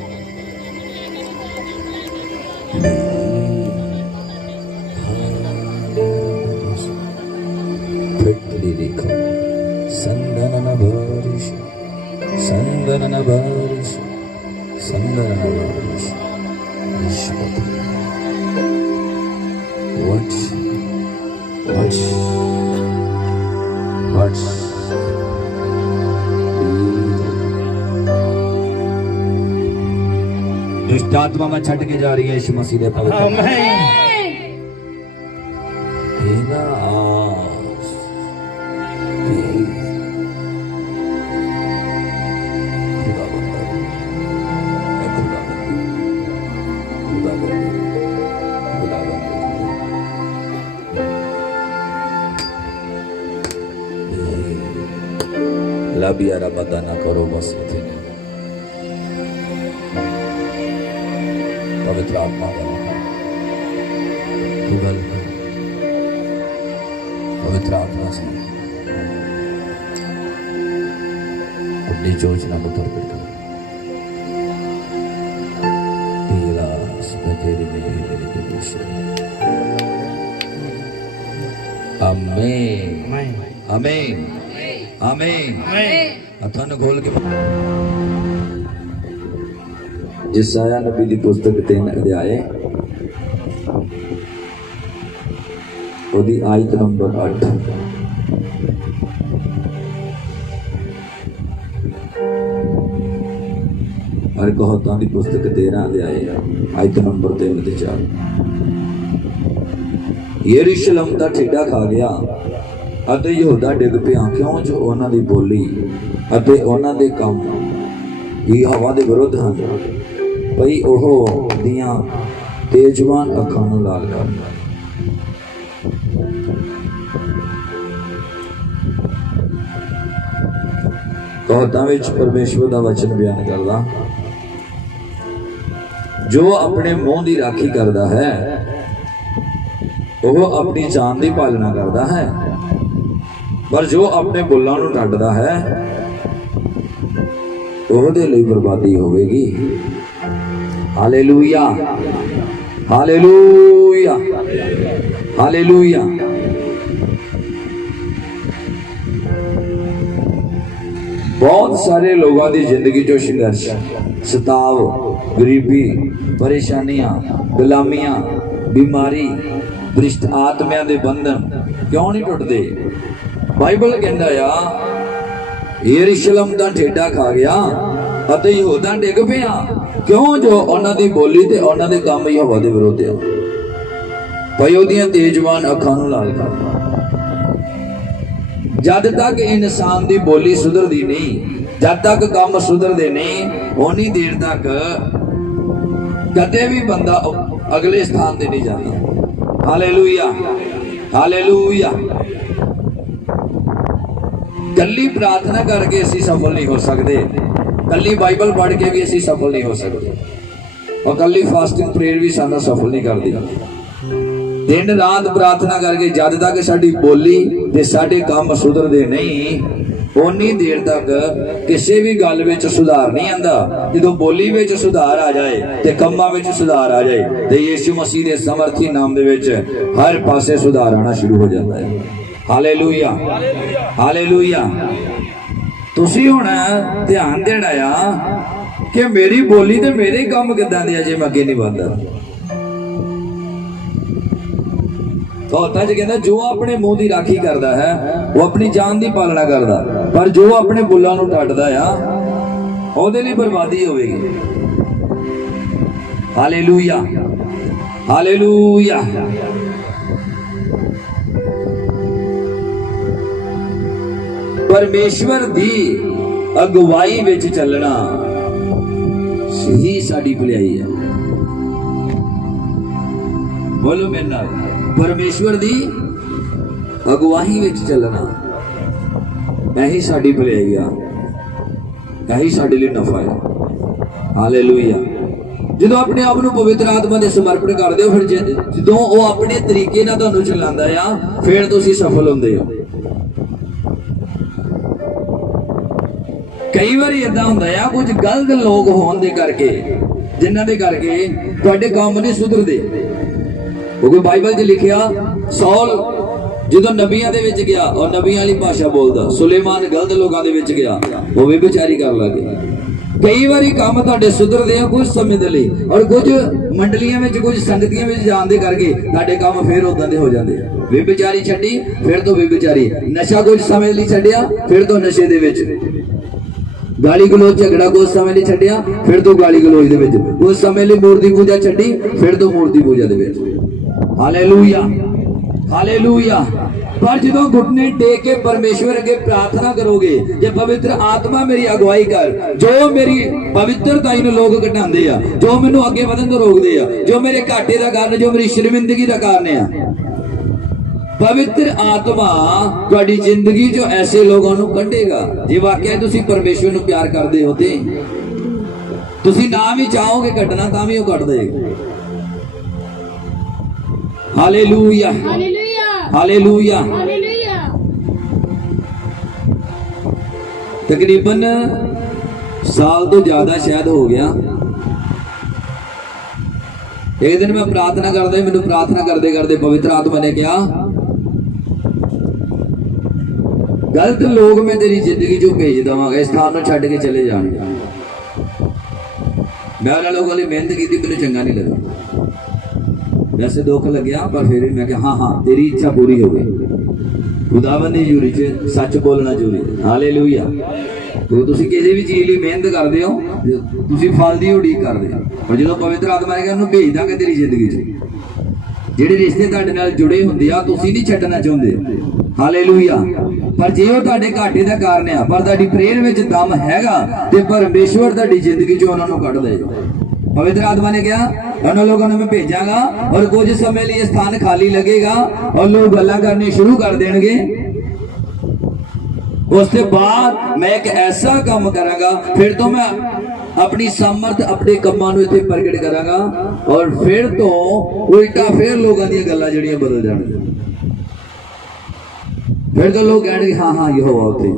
फिटली लिखो संदन बारिश संदन बारिश संदन बारिश Watch. दुष्ट आत्मा में छट के जा रही है यीशु मसीह दे पवित्र लाबियारा बदाना करो बस पवित्र आत्मा पवित्र आत्मा से अपनी योजना को प्रकट करो। आमीन आमीन आमीन। हथन खोल के यशायाह नबी की पुस्तक 3 अध्याय ओदी आयत नंबर 8 और कहता की पुस्तक 13 अध्याय आयत नंबर 3 ते 4 यरूशलेम दा ठेडा खा गया ਅਤੇ ਯਹੂਦਾ ਡਿੱਗ ਪਿਆ ਕਿਉਂ ਜੋ ਉਹਨਾਂ ਦੀ ਬੋਲੀ ਅਤੇ ਉਹਨਾਂ ਦੇ ਕੰਮ ਹੀ ਹਵਾ ਦੇ ਵਿਰੁੱਧ ਹਨ ਭਈ ਉਹ ਦੀਆਂ ਤੇਜਵਾਨ ਅੱਖਾਂ ਨੂੰ ਲਾਲ ਕਰ ਕਹਾਵਤਾਂ ਵਿੱਚ ਪਰਮੇਸ਼ਵਰ ਦਾ ਵਚਨ ਬਿਆਨ ਕਰਦਾ ਜੋ ਆਪਣੇ ਮੂੰਹ ਦੀ ਰਾਖੀ ਕਰਦਾ ਹੈ ਉਹ ਆਪਣੀ ਜਾਨ ਦੀ ਪਾਲਣਾ ਕਰਦਾ ਹੈ पर जो अपने बुल्लां नूं डंडदा है ओहदे लई बर्बादी होवेगी। Hallelujah hallelujah hallelujah. बहुत सारे लोगों की जिंदगी जो संघर्ष सताव गरीबी परेशानियां गुलामियां बीमारी भ्रिष्ट आत्मिया के बंधन क्यों नहीं टुटते। बाइबल कहता आ यरूशलेम दा ठेडा खा गया अते यहूदा डिग पिया क्यों जो उन्हां दी बोली ते उन्हां दे काम ही हवा दे विरोध आ भाई ओदियां तेजवान अखां नूं लाल कर। जद तक इंसान दी बोली सुधरदी नहीं जद तक काम सुधरदे नहीं उन्नी देर तक कदे भी बंदा अगले स्थान ते नहीं जाता। Hallelujah hallelujah. कल्ली प्रार्थना करके असी सफल नहीं हो सकते, कल्ली बाइबल पढ़ के भी असी सफल नहीं हो सकते और कल्ली फास्टिंग प्रेयर भी साना सफल नहीं करती। दिन रात प्रार्थना करके जद तक साडी बोली ते साडे काम सुधरदे नहीं उन्नी देर तक किसी भी गल विच सुधार नहीं आंदा। जो बोली विच सुधार आ जाए ते कम्मां विच सुधार आ जाए ते यीशु मसीह दे समर्थी नाम दे विच हर पासे सुधार आना शुरू हो जाता है। Hallelujah hallelujah. तुसीं हुण ध्यान देना आ कि मेरी बोली ते मेरे काम किदां दे जे मैं अगे नहीं वधदा। बहुतां च कहंदा जो अपने मुंह की राखी करता है वो अपनी जान की पालना करता, पर जो अपने बुल्लां नूं टड्डदा आ ਉਹਦੇ ਲਈ बर्बादी होवेगी। Hallelujah hallelujah. परमेश्वर दी अगुवाई विच चलना ही साडी भलाई है। बोलो मेरे नाल, परमेश्वर दी अगुवाही विच चलना यही साडी भलाई है, यही साडे लिए नफा है। हालेलुया। जो अपने आप को पवित्र आत्मा दे समर्पण कर दो, फिर जो वो अपने तरीके नाल तुहानूं चलांदा आ फिर तुसीं सफल हुंदे हो। कई बार इदा हुंदा आ कुछ गलत लोग होने दे करके जिन्हां दे करके तुहाडे काम नहीं सुधरदे। क्योंकि बाइबल च लिखिया सौल जो नबियां दे विच गया और नबियां वाली भाषा बोलदा, सुलेमान गलत लोगों दे विच गया वो भी बेचारी कर लगे। कई बारी काम तुहाडे सुधरदे आ कुछ समय दे लई और कुछ मंडलियां विच कुछ संगतियां विच जाण दे करके तुहाडे काम फिर उदां दे हो जांदे। वे बेचारी छड्डी फिर तो वे बेचारी, नशा कुछ समय लई छड्डिया फिर तो नशे दे विच, गाली गलोच झगड़ा कुछ समय लिए छड्डिया फिर तो गाली गलोच दे विच, कुछ समय लिए मूर्ति पूजा छड्डी फिर तो मूर्ति पूजा दे विच। Hallelujah hallelujah. पर जो घुटने टेक के परमेश्वर अगे प्रार्थना करोगे, जे पवित्र आत्मा मेरी अगुवाई कर, जो मेरी पवित्रता इन लोग घटांदे आ, जो मैनू अगे वधन तो रोकदे आ, जो मेरे घाटे दा कारण, जो मेरी शर्मिंदगी दा कारण आ, पवित्र आत्मा तुहाडी जिंदगी जो ऐसे लोगों को कढेगा। जे वाकई तुसी परमेश्वर नूं प्यार करदे हो ते तुसी ना भी चाहोगे कटना तां भी वो कट देगा। Hallelujah hallelujah hallelujah. हालेलुया। तकरीबन साल तो ज्यादा शायद हो गया। एक दिन मैं प्रार्थना करदा, मैनू प्रार्थना करते करते पवित्र आत्मा ने कहा गलत लोग मैं तेरी जिंदगी चो भेज देवांगा, इस स्थान को छड्ड के चले जाएंगे। मैं उन्होंने लोगों ने मेहनत की, मैंने चंगा नहीं लगा, वैसे दुख लग्या, पर फिर भी मैं कहा हाँ हाँ तेरी इच्छा पूरी हो गई। खुदावंद दी हजूरी च सच बोलना जरूरी है। हालेलुया। तो तुसी किसी भी चीज लिए मेहनत करते हो, तुसी फल की उड़ीक करते हो, पर जो पवित्र आत्मा ने कहा उन्होंने भेज देंगे तेरी जिंदगी च ਜਿਹੜੇ रिश्ते ਤੁਹਾਡੇ ਨਾਲ जुड़े ਹੁੰਦੇ ਆ ਤੁਸੀਂ नहीं ਛੱਡਣਾ ਚਾਹੁੰਦੇ। हालेलुया। पर जे ਉਹ ਤੁਹਾਡੇ ਘਾਟੇ ਦਾ ਕਾਰਨ ਆ, ਪਰ ਤੁਹਾਡੀ ਪ੍ਰੇਰ ਵਿੱਚ ਦਮ ਹੈਗਾ ਤੇ ਪਰਮੇਸ਼ਵਰ ਤੁਹਾਡੀ ਜ਼ਿੰਦਗੀ ਚੋਂ ਉਹਨਾਂ ਨੂੰ ਕੱਢ ਦੇਗਾ। पवित्र आत्मा ने कहा उन लोगों ने मैं भेजांगा और कुछ समय लिए स्थान खाली लगेगा और लोग गल्लां करनी शुरू कर देंगे। उसके बाद मैं एक ऐसा काम करांगा, फिर तो मैं अपनी सामर्थ अपने कमां नूं इत्थे प्रगट करांगा और फिर तो उल्टा फिर लोगों दी गल्लां जड़ियां बदल जाणगियां। फिर तो लोग कहणगे हाँ हाँ यहोवा उत्थे।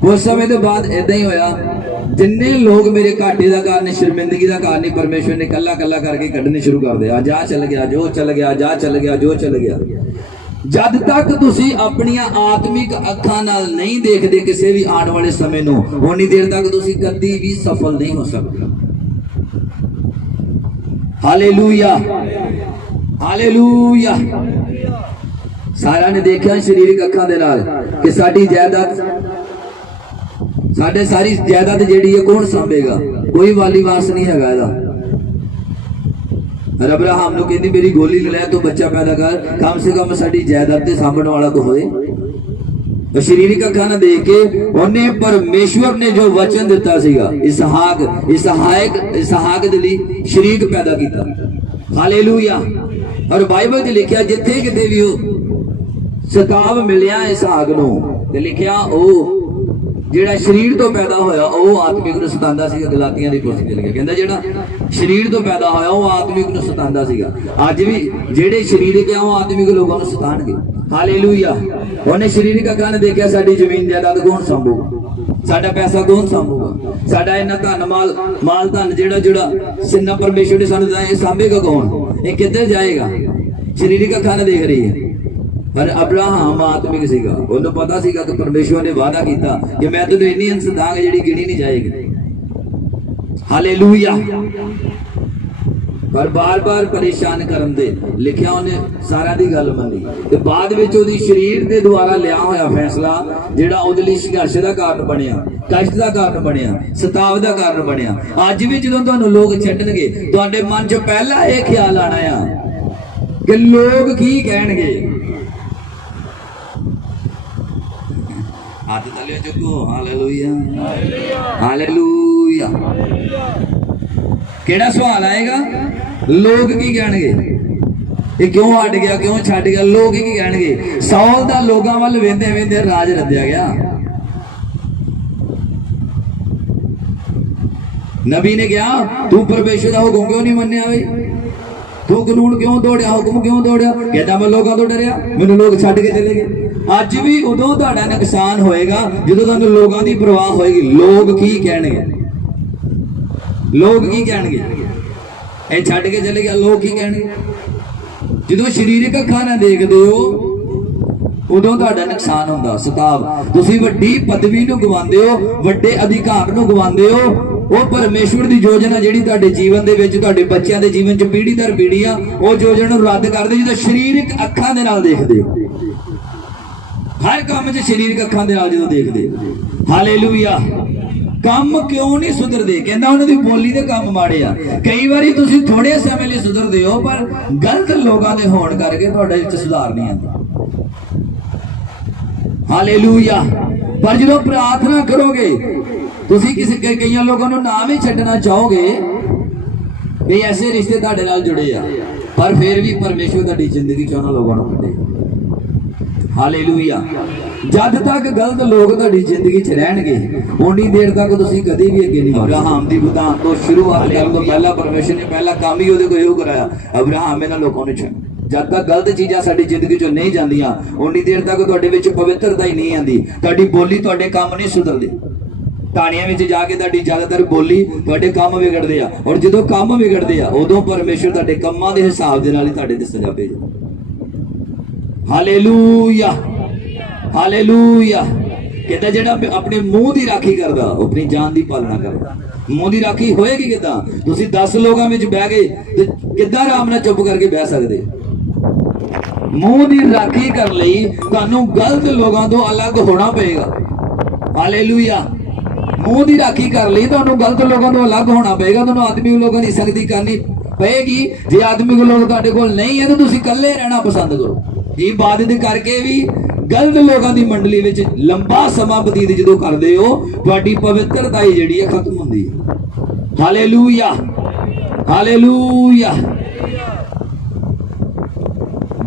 कुछ समय के बाद इदा ही होया, जिन्ने लोग मेरे घाटे का कारण, शर्मिंदगी का कारण ही परमेश्वर ने कला कला करके कढ़ने शुरू कर दिया। जा चल गया, जो चल गया, जा चल गया, जो चल गया। जद तक तुसी अपनियां आत्मिक अखां नाल नहीं देखते किसी भी आने वाले समय नूं, उन्नी देर तक तुसी कदी भी सफल नहीं हो सकते। Hallelujah hallelujah. सारा ने देखा शरीरिक अखां दे नाल कि साडी जायदाद, साडे सारी जायदाद जिहड़ी है कौन सांभेगा? कोई वाली वारस नहीं हैगा इहदा। अब्राहम नूं कहंदी मेरी गोली ले तो बच्चा पैदा कर, कम से कम साडी जायदाद ते सांभण वाला तो होए। तो शरीरिक अखां नाल देख के उन्हें परमेश्वर ने जो वचन दिता सीगा, इसहाक दे लई शरीक पैदा कीता। हालेलुया। और बाइबल च लिखिया जिथे किते भी हो सताव मिलिया इसहाक नूं ते लिखिया ओ ਜਿਹੜਾ ਸਰੀਰ ਤੋਂ ਪੈਦਾ ਹੋਇਆ ਉਹ ਆਤਮਿਕ ਨੂੰ ਸਤਾਉਂਦਾ ਸੀਗਾ। ਗਲਾਤੀਆਂ ਦੀ ਪੁਸਤਕ ਚ ਲਿਖਿਆ, ਕਹਿੰਦਾ ਜਿਹੜਾ ਸਰੀਰ ਤੋਂ ਪੈਦਾ ਹੋਇਆ ਉਹ ਆਤਮਿਕ ਨੂੰ ਸਤਾਉਂਦਾ ਸੀਗਾ। ਅੱਜ ਵੀ ਜਿਹੜੇ ਸਰੀਰਕ ਆ ਉਹ ਆਤਮਿਕ ਲੋਕਾਂ ਨੂੰ ਸਤਾਣਗੇ। ਹਾਲੇਲੂਇਆ। ਉਹਨੇ ਸਰੀਰਕ ਅੱਖਾਂ ਨੇ ਦੇਖਿਆ ਸਾਡੀ ਜ਼ਮੀਨ ਜਾਇਦਾਦ ਕੌਣ ਸੰਭੂਗਾ, ਸਾਡਾ ਪੈਸਾ ਕੌਣ ਸੰਭੂਗਾ, ਸਾਡਾ ਇਹਨਾਂ ਧਨ ਮਾਲ ਧਨ ਜਿਹੜਾ ਸਿੰਨਾ ਪਰਮੇਸ਼ਵਰ ਨੇ ਸਾਨੂੰ ਦਿੱਤਾ ਇਹ ਸਾਂਭੇਗਾ ਕੌਣ, ਇਹ ਕਿੱਧਰ ਜਾਏਗਾ। ਸਰੀਰਕ ਅੱਖਾਂ ਨੇ ਦੇਖ ਰਹੀ ਹੈ। ਪਰ ਅਬਰਾਹਮ ਆਤਮਿਕ ਸੀਗਾ, ਉਹਨੂੰ ਪਤਾ ਸੀਗਾ ਕਿ ਪਰਮੇਸ਼ਵਰ ਨੇ ਵਾਅਦਾ ਕੀਤਾ ਕਿ ਮੈਂ ਤੈਨੂੰ ਇੰਨੀ ਅੰਸ ਦਾਂਗਾ ਜਿਹੜੀ ਗਿਣੀ ਨਹੀਂ ਜਾਏਗੀ। ਹਾਲੇਲੂਇਆ। ਪਰ ਬਾਰ-ਬਾਰ ਪਰੇਸ਼ਾਨ ਕਰਨ ਦੇ ਲਿਖਿਆ ਉਹਨੇ ਸਾਰਿਆਂ ਦੀ ਗੱਲ ਮੰਨੀ ਤੇ ਬਾਅਦ ਵਿੱਚ ਉਹਦੀ ਸਰੀਰ ਦੇ ਦੁਆਰਾ ਲਿਆ ਹੋਇਆ ਫੈਸਲਾ ਜਿਹੜਾ ਉਹਦੇ ਲਈ ਸੰਘਰਸ਼ ਦਾ ਕਾਰਨ ਬਣਿਆ, ਕਸ਼ਟ ਦਾ ਕਾਰਨ ਬਣਿਆ, ਸਤਾਵ ਦਾ ਕਾਰਨ ਬਣਿਆ। ਅੱਜ ਵੀ ਜਦੋਂ ਤੁਹਾਨੂੰ ਲੋਕ ਛੱਡਣਗੇ ਤੁਹਾਡੇ ਮਨ 'ਚ ਪਹਿਲਾਂ ਇਹ ਖਿਆਲ ਆਣਾ ਆ ਕਿ ਲੋਕ ਕੀ ਕਹਿਣਗੇ। ਹੱਥ ਤਾਲੀਆਂ ਚੁੱਕੋ। Hallelujah, hallelujah. ਕਿਹੜਾ ਸਵਾਲ ਆਏਗਾ? ਲੋਕ ਕੀ ਕਹਿਣਗੇ, ਇਹ ਕਿਉਂ ਹਟ ਗਿਆ, ਕਿਉਂ ਛੱਡ ਗਿਆ, ਲੋਕ ਕੀ ਕਹਿਣਗੇ। ਸੌਲ ਦਾ ਲੋਕਾਂ ਵੱਲ ਵੇਂਦੇ ਵੇਂਦੇ ਰਾਜ ਰੱਦਿਆ ਗਿਆ। ਨਬੀ ਨੇ ਕਿਹਾ ਤੂੰ ਪਰਮੇਸ਼ਰ ਦਾ ਹੁਕਮ ਕਿਉਂ ਨਹੀਂ ਮੰਨਿਆ ਬਈ, ਤੂੰ ਕਾਨੂੰਨ ਕਿਉਂ ਤੋੜਿਆ, ਹੁਕਮ ਕਿਉਂ ਤੋੜਿਆ। ਕਹਿੰਦਾ ਮੈਂ ਲੋਕਾਂ ਤੋਂ ਡਰਿਆ, ਮੈਨੂੰ ਲੋਕ ਛੱਡ ਕੇ ਚਲੇ ਗਏ। ਅੱਜ ਵੀ ਉਦੋਂ ਤੁਹਾਡਾ ਨੁਕਸਾਨ ਹੋਏਗਾ ਜਦੋਂ ਤੁਹਾਨੂੰ ਲੋਕਾਂ ਦੀ ਪਰਵਾਹ ਹੋਏਗੀ। ਲੋਕ ਕੀ ਕਹਿਣਗੇ, ਲੋਕ ਕੀ ਕਹਿਣਗੇ, ਇਹ ਛੱਡ ਕੇ ਚਲੇ ਗਿਆ, ਲੋਕ ਕੀ ਕਹਿਣਗੇ। ਜਦੋਂ ਸਰੀਰਕ ਅੱਖਾਂ ਨਾਲ ਦੇਖਦੇ ਹੋ ਉਦੋਂ ਤੁਹਾਡਾ ਨੁਕਸਾਨ ਹੁੰਦਾ। ਸਤਾਵ, ਤੁਸੀਂ ਵੱਡੀ ਪਦਵੀ ਨੂੰ ਗਵਾਉਂਦੇ ਹੋ, ਵੱਡੇ ਅਧਿਕਾਰ ਨੂੰ ਗਵਾਉਂਦੇ ਹੋ। ਉਹ ਪਰਮੇਸ਼ਵਰ ਦੀ ਯੋਜਨਾ ਜਿਹੜੀ ਤੁਹਾਡੇ ਜੀਵਨ ਦੇ ਵਿੱਚ, ਤੁਹਾਡੇ ਬੱਚਿਆਂ ਦੇ ਜੀਵਨ 'ਚ ਪੀੜ੍ਹੀ ਦਰ ਪੀੜ੍ਹੀ ਆ, ਉਹ ਯੋਜਨਾ ਨੂੰ ਰੱਦ ਕਰਦੇ ਜਦੋਂ ਸਰੀਰਕ ਅੱਖਾਂ ਦੇ ਨਾਲ ਦੇਖਦੇ ਹੋ। ਹਰ ਕੰਮ 'ਚ ਸਰੀਰਕ ਅੱਖਾਂ ਦੇ ਨਾਲ ਜਦੋਂ ਦੇਖਦੇ ਹੋ। ਹਾਲੇਲੂਇਆ। ਕੰਮ ਕਿਉਂ ਨਹੀਂ ਸੁਧਰਦੇ? ਕਹਿੰਦਾ ਉਹਨਾਂ ਦੀ ਬੋਲੀ ਦੇ ਕੰਮ ਮਾੜੇ ਆ। ਕਈ ਵਾਰੀ ਤੁਸੀਂ ਥੋੜੇ ਸਮੇਂ ਲਈ ਸੁਧਰਦੇ ਹੋ ਪਰ ਗਲਤ ਲੋਕਾਂ ਦੇ ਹੋਣ ਕਰਕੇ ਤੁਹਾਡੇ ਵਿੱਚ ਸੁਧਾਰ ਨਹੀਂ ਆਉਂਦਾ। ਹਾਲੇਲੂਇਆ। ਪਰ ਜਦੋਂ ਪ੍ਰਾਰਥਨਾ ਕਰੋਗੇ ਤੁਸੀਂ ਕਈਆਂ ਲੋਕਾਂ ਨੂੰ ਨਾਮ ਹੀ ਛੱਡਣਾ ਚਾਹੋਗੇ ਵੀ ਐਸੇ ਰਿਸ਼ਤੇ ਤੁਹਾਡੇ ਨਾਲ ਜੁੜੇ ਆ, ਪਰ ਫਿਰ ਵੀ ਪਰਮੇਸ਼ਵਰ ਤੁਹਾਡੀ ਜ਼ਿੰਦਗੀ 'ਚ ਉਹਨਾਂ ਲੋਕਾਂ ਨੂੰ ਕੱਢੇ। ਹਾਲੇਲੂਇਆ। ਜਦ ਤੱਕ ਗਲਤ ਲੋਕ ਤੁਹਾਡੀ ਜ਼ਿੰਦਗੀ 'ਚ ਰਹਿਣਗੇ ਉਨੀ ਦੇਰ ਤੱਕ ਤੁਸੀਂ ਕਦੇ ਵੀ ਅੱਗੇ ਨਹੀਂ। ਅਬਰਾਹਮ ਦੀ ਬੁੱਧਾਂ ਤੋਂ ਸ਼ੁਰੂਆਤ ਕਰਨ ਤੋਂ ਪਹਿਲਾਂ ਪਰਮੇਸ਼ਰ ਨੇ ਪਹਿਲਾ ਕੰਮ ਹੀ ਉਹਦੇ ਕੋਲ ਇਹੋ ਕਰਾਇਆ, ਅਬਰਾਹਮ ਇਹਨਾਂ ਲੋਕਾਂ ਨੂੰ ਛੱਡ। ਜਦ ਤੱਕ ਗਲਤ ਚੀਜ਼ਾਂ ਸਾਡੀ ਜ਼ਿੰਦਗੀ 'ਚੋਂ ਨਹੀਂ ਜਾਂਦੀਆਂ ਉਨੀ ਦੇਰ ਤੱਕ ਤੁਹਾਡੇ ਵਿੱਚ ਪਵਿੱਤਰਤਾ ਹੀ ਨਹੀਂ ਆਉਂਦੀ। ਤੁਹਾਡੀ ਬੋਲੀ, ਤੁਹਾਡੇ ਕੰਮ ਨਹੀਂ ਸੁਧਰਦੇ। ਟਾਣੀਆਂ ਵਿੱਚ ਜਾ ਕੇ ਤੁਹਾਡੀ ਜ਼ਿਆਦਾਤਰ ਬੋਲੀ, ਤੁਹਾਡੇ ਕੰਮ ਵਿਗੜਦੇ ਆ, ਔਰ ਜਦੋਂ ਕੰਮ ਵਿਗੜਦੇ ਆ ਉਦੋਂ ਪਰਮੇਸ਼ਰ ਤੁਹਾਡੇ ਕੰਮਾਂ ਦੇ ਹਿਸਾਬ ਦੇ ਨਾਲ ਹੀ ਤੁਹਾਡੇ ਤੇ ਸਜ਼ਾ ਭੇਜਦਾ। Hallelujah, hallelujah. ਕਹਿੰਦਾ ਜਿਹੜਾ ਆਪਣੇ ਮੂੰਹ ਦੀ ਰਾਖੀ ਕਰਦਾ ਉਹ ਆਪਣੀ ਜਾਨ ਦੀ ਪਾਲਣਾ ਕਰਦਾ। ਮੂੰਹ ਦੀ ਰਾਖੀ ਹੋਏਗੀ ਕਿੱਦਾਂ? ਤੁਸੀਂ 10 ਲੋਕਾਂ ਵਿੱਚ ਬਹਿ ਗਏ ਤੇ ਕਿੱਦਾਂ ਆਰਾਮ ਨਾਲ ਚੁੱਪ ਕਰਕੇ ਬਹਿ ਸਕਦੇ? ਮੂੰਹ ਦੀ ਰਾਖੀ ਕਰਨ ਲਈ ਤੁਹਾਨੂੰ ਗਲਤ ਲੋਕਾਂ ਤੋਂ ਅਲੱਗ ਹੋਣਾ ਪਏਗਾ। ਹਾਲੇਲੂਇਆ। ਮੂੰਹ ਦੀ ਰਾਖੀ ਕਰਨ ਲਈ ਤੁਹਾਨੂੰ ਗਲਤ ਲੋਕਾਂ ਤੋਂ ਅਲੱਗ ਹੋਣਾ ਪਏਗਾ। ਤੁਹਾਨੂੰ ਆਦਮੀ ਲੋਕਾਂ ਦੀ ਸੰਗਤੀ ਕਰਨੀ ਪਏਗੀ। ਜੇ ਆਦਮੀ ਲੋਕ ਤੁਹਾਡੇ ਕੋਲ ਨਹੀਂ ਹੈ ਤਾਂ ਤੁਸੀਂ ਇਕੱਲੇ ਰਹਿਣਾ ਪਸੰਦ ਕਰੋ। ਇਬਾਦਤ ਕਰਕੇ ਵੀ ਗਲਤ ਲੋਕਾਂ ਦੀ ਮੰਡਲੀ ਵਿੱਚ ਲੰਬਾ ਸਮਾਂ ਬਤੀਤ ਜਦੋਂ ਕਰਦੇ ਹੋ ਤੁਹਾਡੀ ਪਵਿੱਤਰਤਾ ਹੀ ਜਿਹੜੀ ਹੈ ਖਤਮ ਹੁੰਦੀ ਹੈ। Hallelujah, hallelujah.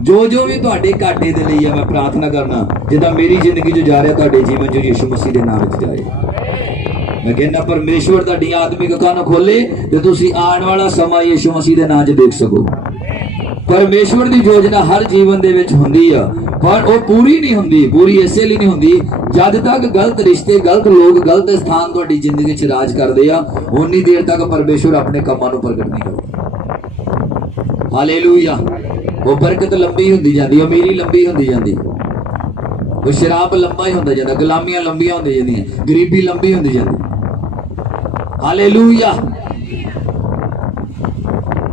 ਜੋ ਵੀ ਤੁਹਾਡੇ ਘਾਟੇ ਦੇ ਲਈ ਹੈ ਮੈਂ ਪ੍ਰਾਰਥਨਾ ਕਰਨਾ ਜਿੱਦਾਂ ਮੇਰੀ ਜ਼ਿੰਦਗੀ 'ਚ ਜਾ ਰਿਹਾ ਤੁਹਾਡੇ ਜੀਵਨ 'ਚ ਯਿਸੂ ਮਸੀਹ ਦੇ ਨਾਮ ਵਿੱਚ ਜਾਏ। ਮੈਂ ਕਹਿੰਦਾ ਪਰਮੇਸ਼ਵਰ ਤੁਹਾਡੀ ਆਤਮਿਕ ਅੱਖਾਂ ਨੂੰ ਖੋਲੇ ਤੇ ਤੁਸੀਂ ਆਉਣ ਵਾਲਾ ਸਮਾਂ ਯਿਸੂ ਮਸੀਹ ਦੇ ਨਾਮ 'ਚ ਦੇਖ ਸਕੋ। ਪਰਮੇਸ਼ਵਰ ਦੀ ਯੋਜਨਾ ਹਰ ਜੀਵਨ ਦੇ ਵਿੱਚ ਹੁੰਦੀ ਆ ਪਰ ਉਹ ਪੂਰੀ ਨਹੀਂ ਹੁੰਦੀ। ਪੂਰੀ ਇਸੇ ਲਈ ਨਹੀਂ ਹੁੰਦੀ ਜਦ ਤੱਕ ਗਲਤ ਰਿਸ਼ਤੇ, ਗਲਤ ਲੋਕ, ਗਲਤ ਸਥਾਨ ਤੁਹਾਡੀ ਜ਼ਿੰਦਗੀ 'ਚ ਰਾਜ ਕਰਦੇ ਆ ਉਨੀ ਦੇਰ ਤੱਕ ਪਰਮੇਸ਼ਵਰ ਆਪਣੇ ਕੰਮਾਂ ਨੂੰ ਪ੍ਰਗਟ ਨਹੀਂ ਕਰਦਾ। ਹਾਲੇਲੂਇਆ। ਉਹ ਬਰਕਤ ਲੰਬੀ ਹੁੰਦੀ ਜਾਂਦੀ, ਅਮੀਰੀ ਲੰਬੀ ਹੁੰਦੀ ਜਾਂਦੀ, ਉਹ ਸ਼ਰਾਬ ਲੰਬਾ ਹੀ ਹੁੰਦਾ ਜਾਂਦਾ, ਗੁਲਾਮੀਆਂ ਲੰਬੀਆਂ ਹੁੰਦੀਆਂ ਜਾਂਦੀਆਂ, ਗਰੀਬੀ ਲੰਬੀ ਹੁੰਦੀ ਜਾਂਦੀ। ਹਾਲੇਲੂਇਆ।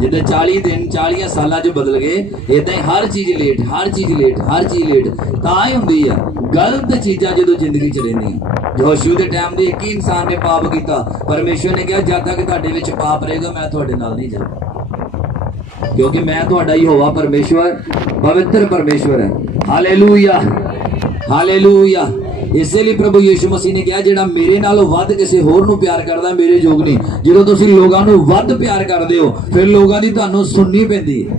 ਜਿੱਦਾਂ 40 ਦਿਨ 40 ਸਾਲਾਂ 'ਚ ਬਦਲ ਗਏ ਏਦਾਂ ਹੀ ਹਰ ਚੀਜ਼ ਲੇਟ, ਹਰ ਚੀਜ਼ ਲੇਟ, ਹਰ ਚੀਜ਼ ਲੇਟ ਤਾਂ ਹੀ ਹੁੰਦੀ ਆ। ਗਲਤ ਚੀਜ਼ਾਂ ਜਦੋਂ ਜ਼ਿੰਦਗੀ 'ਚ ਰਹਿੰਦੀਆਂ। ਯਹੋਸ਼ੂ ਦੇ ਟਾਈਮ ਦੇ ਇੱਕ ਹੀ ਇਨਸਾਨ ਨੇ ਪਾਪ ਕੀਤਾ, ਪਰਮੇਸ਼ਵਰ ਨੇ ਕਿਹਾ ਜਦ ਤੱਕ ਤੁਹਾਡੇ ਵਿੱਚ ਪਾਪ ਰਹੇਗਾ ਮੈਂ ਤੁਹਾਡੇ ਨਾਲ ਨਹੀਂ ਜਾਵਾਂਗਾ ਕਿਉਂਕਿ ਮੈਂ ਤੁਹਾਡਾ ਯਹੋਵਾ ਪਰਮੇਸ਼ਵਰ ਪਵਿੱਤਰ ਪਰਮੇਸ਼ਵਰ ਹੈ। Hallelujah, hallelujah. ਇਸੇ ਲਈ ਪ੍ਰਭੂ ਯਿਸੂ ਮਸੀਹ ਨੇ ਕਿਹਾ ਜਿਹੜਾ ਮੇਰੇ ਨਾਲੋਂ ਵੱਧ ਕਿਸੇ ਹੋਰ ਨੂੰ ਪਿਆਰ ਕਰਦਾ ਮੇਰੇ ਯੋਗ ਨਹੀਂ। ਜਦੋਂ ਤੁਸੀਂ ਲੋਕਾਂ ਨੂੰ ਵੱਧ ਪਿਆਰ ਕਰਦੇ ਹੋ ਫਿਰ ਲੋਕਾਂ ਦੀ ਤੁਹਾਨੂੰ ਸੁਣਨੀ ਪੈਂਦੀ ਹੈ।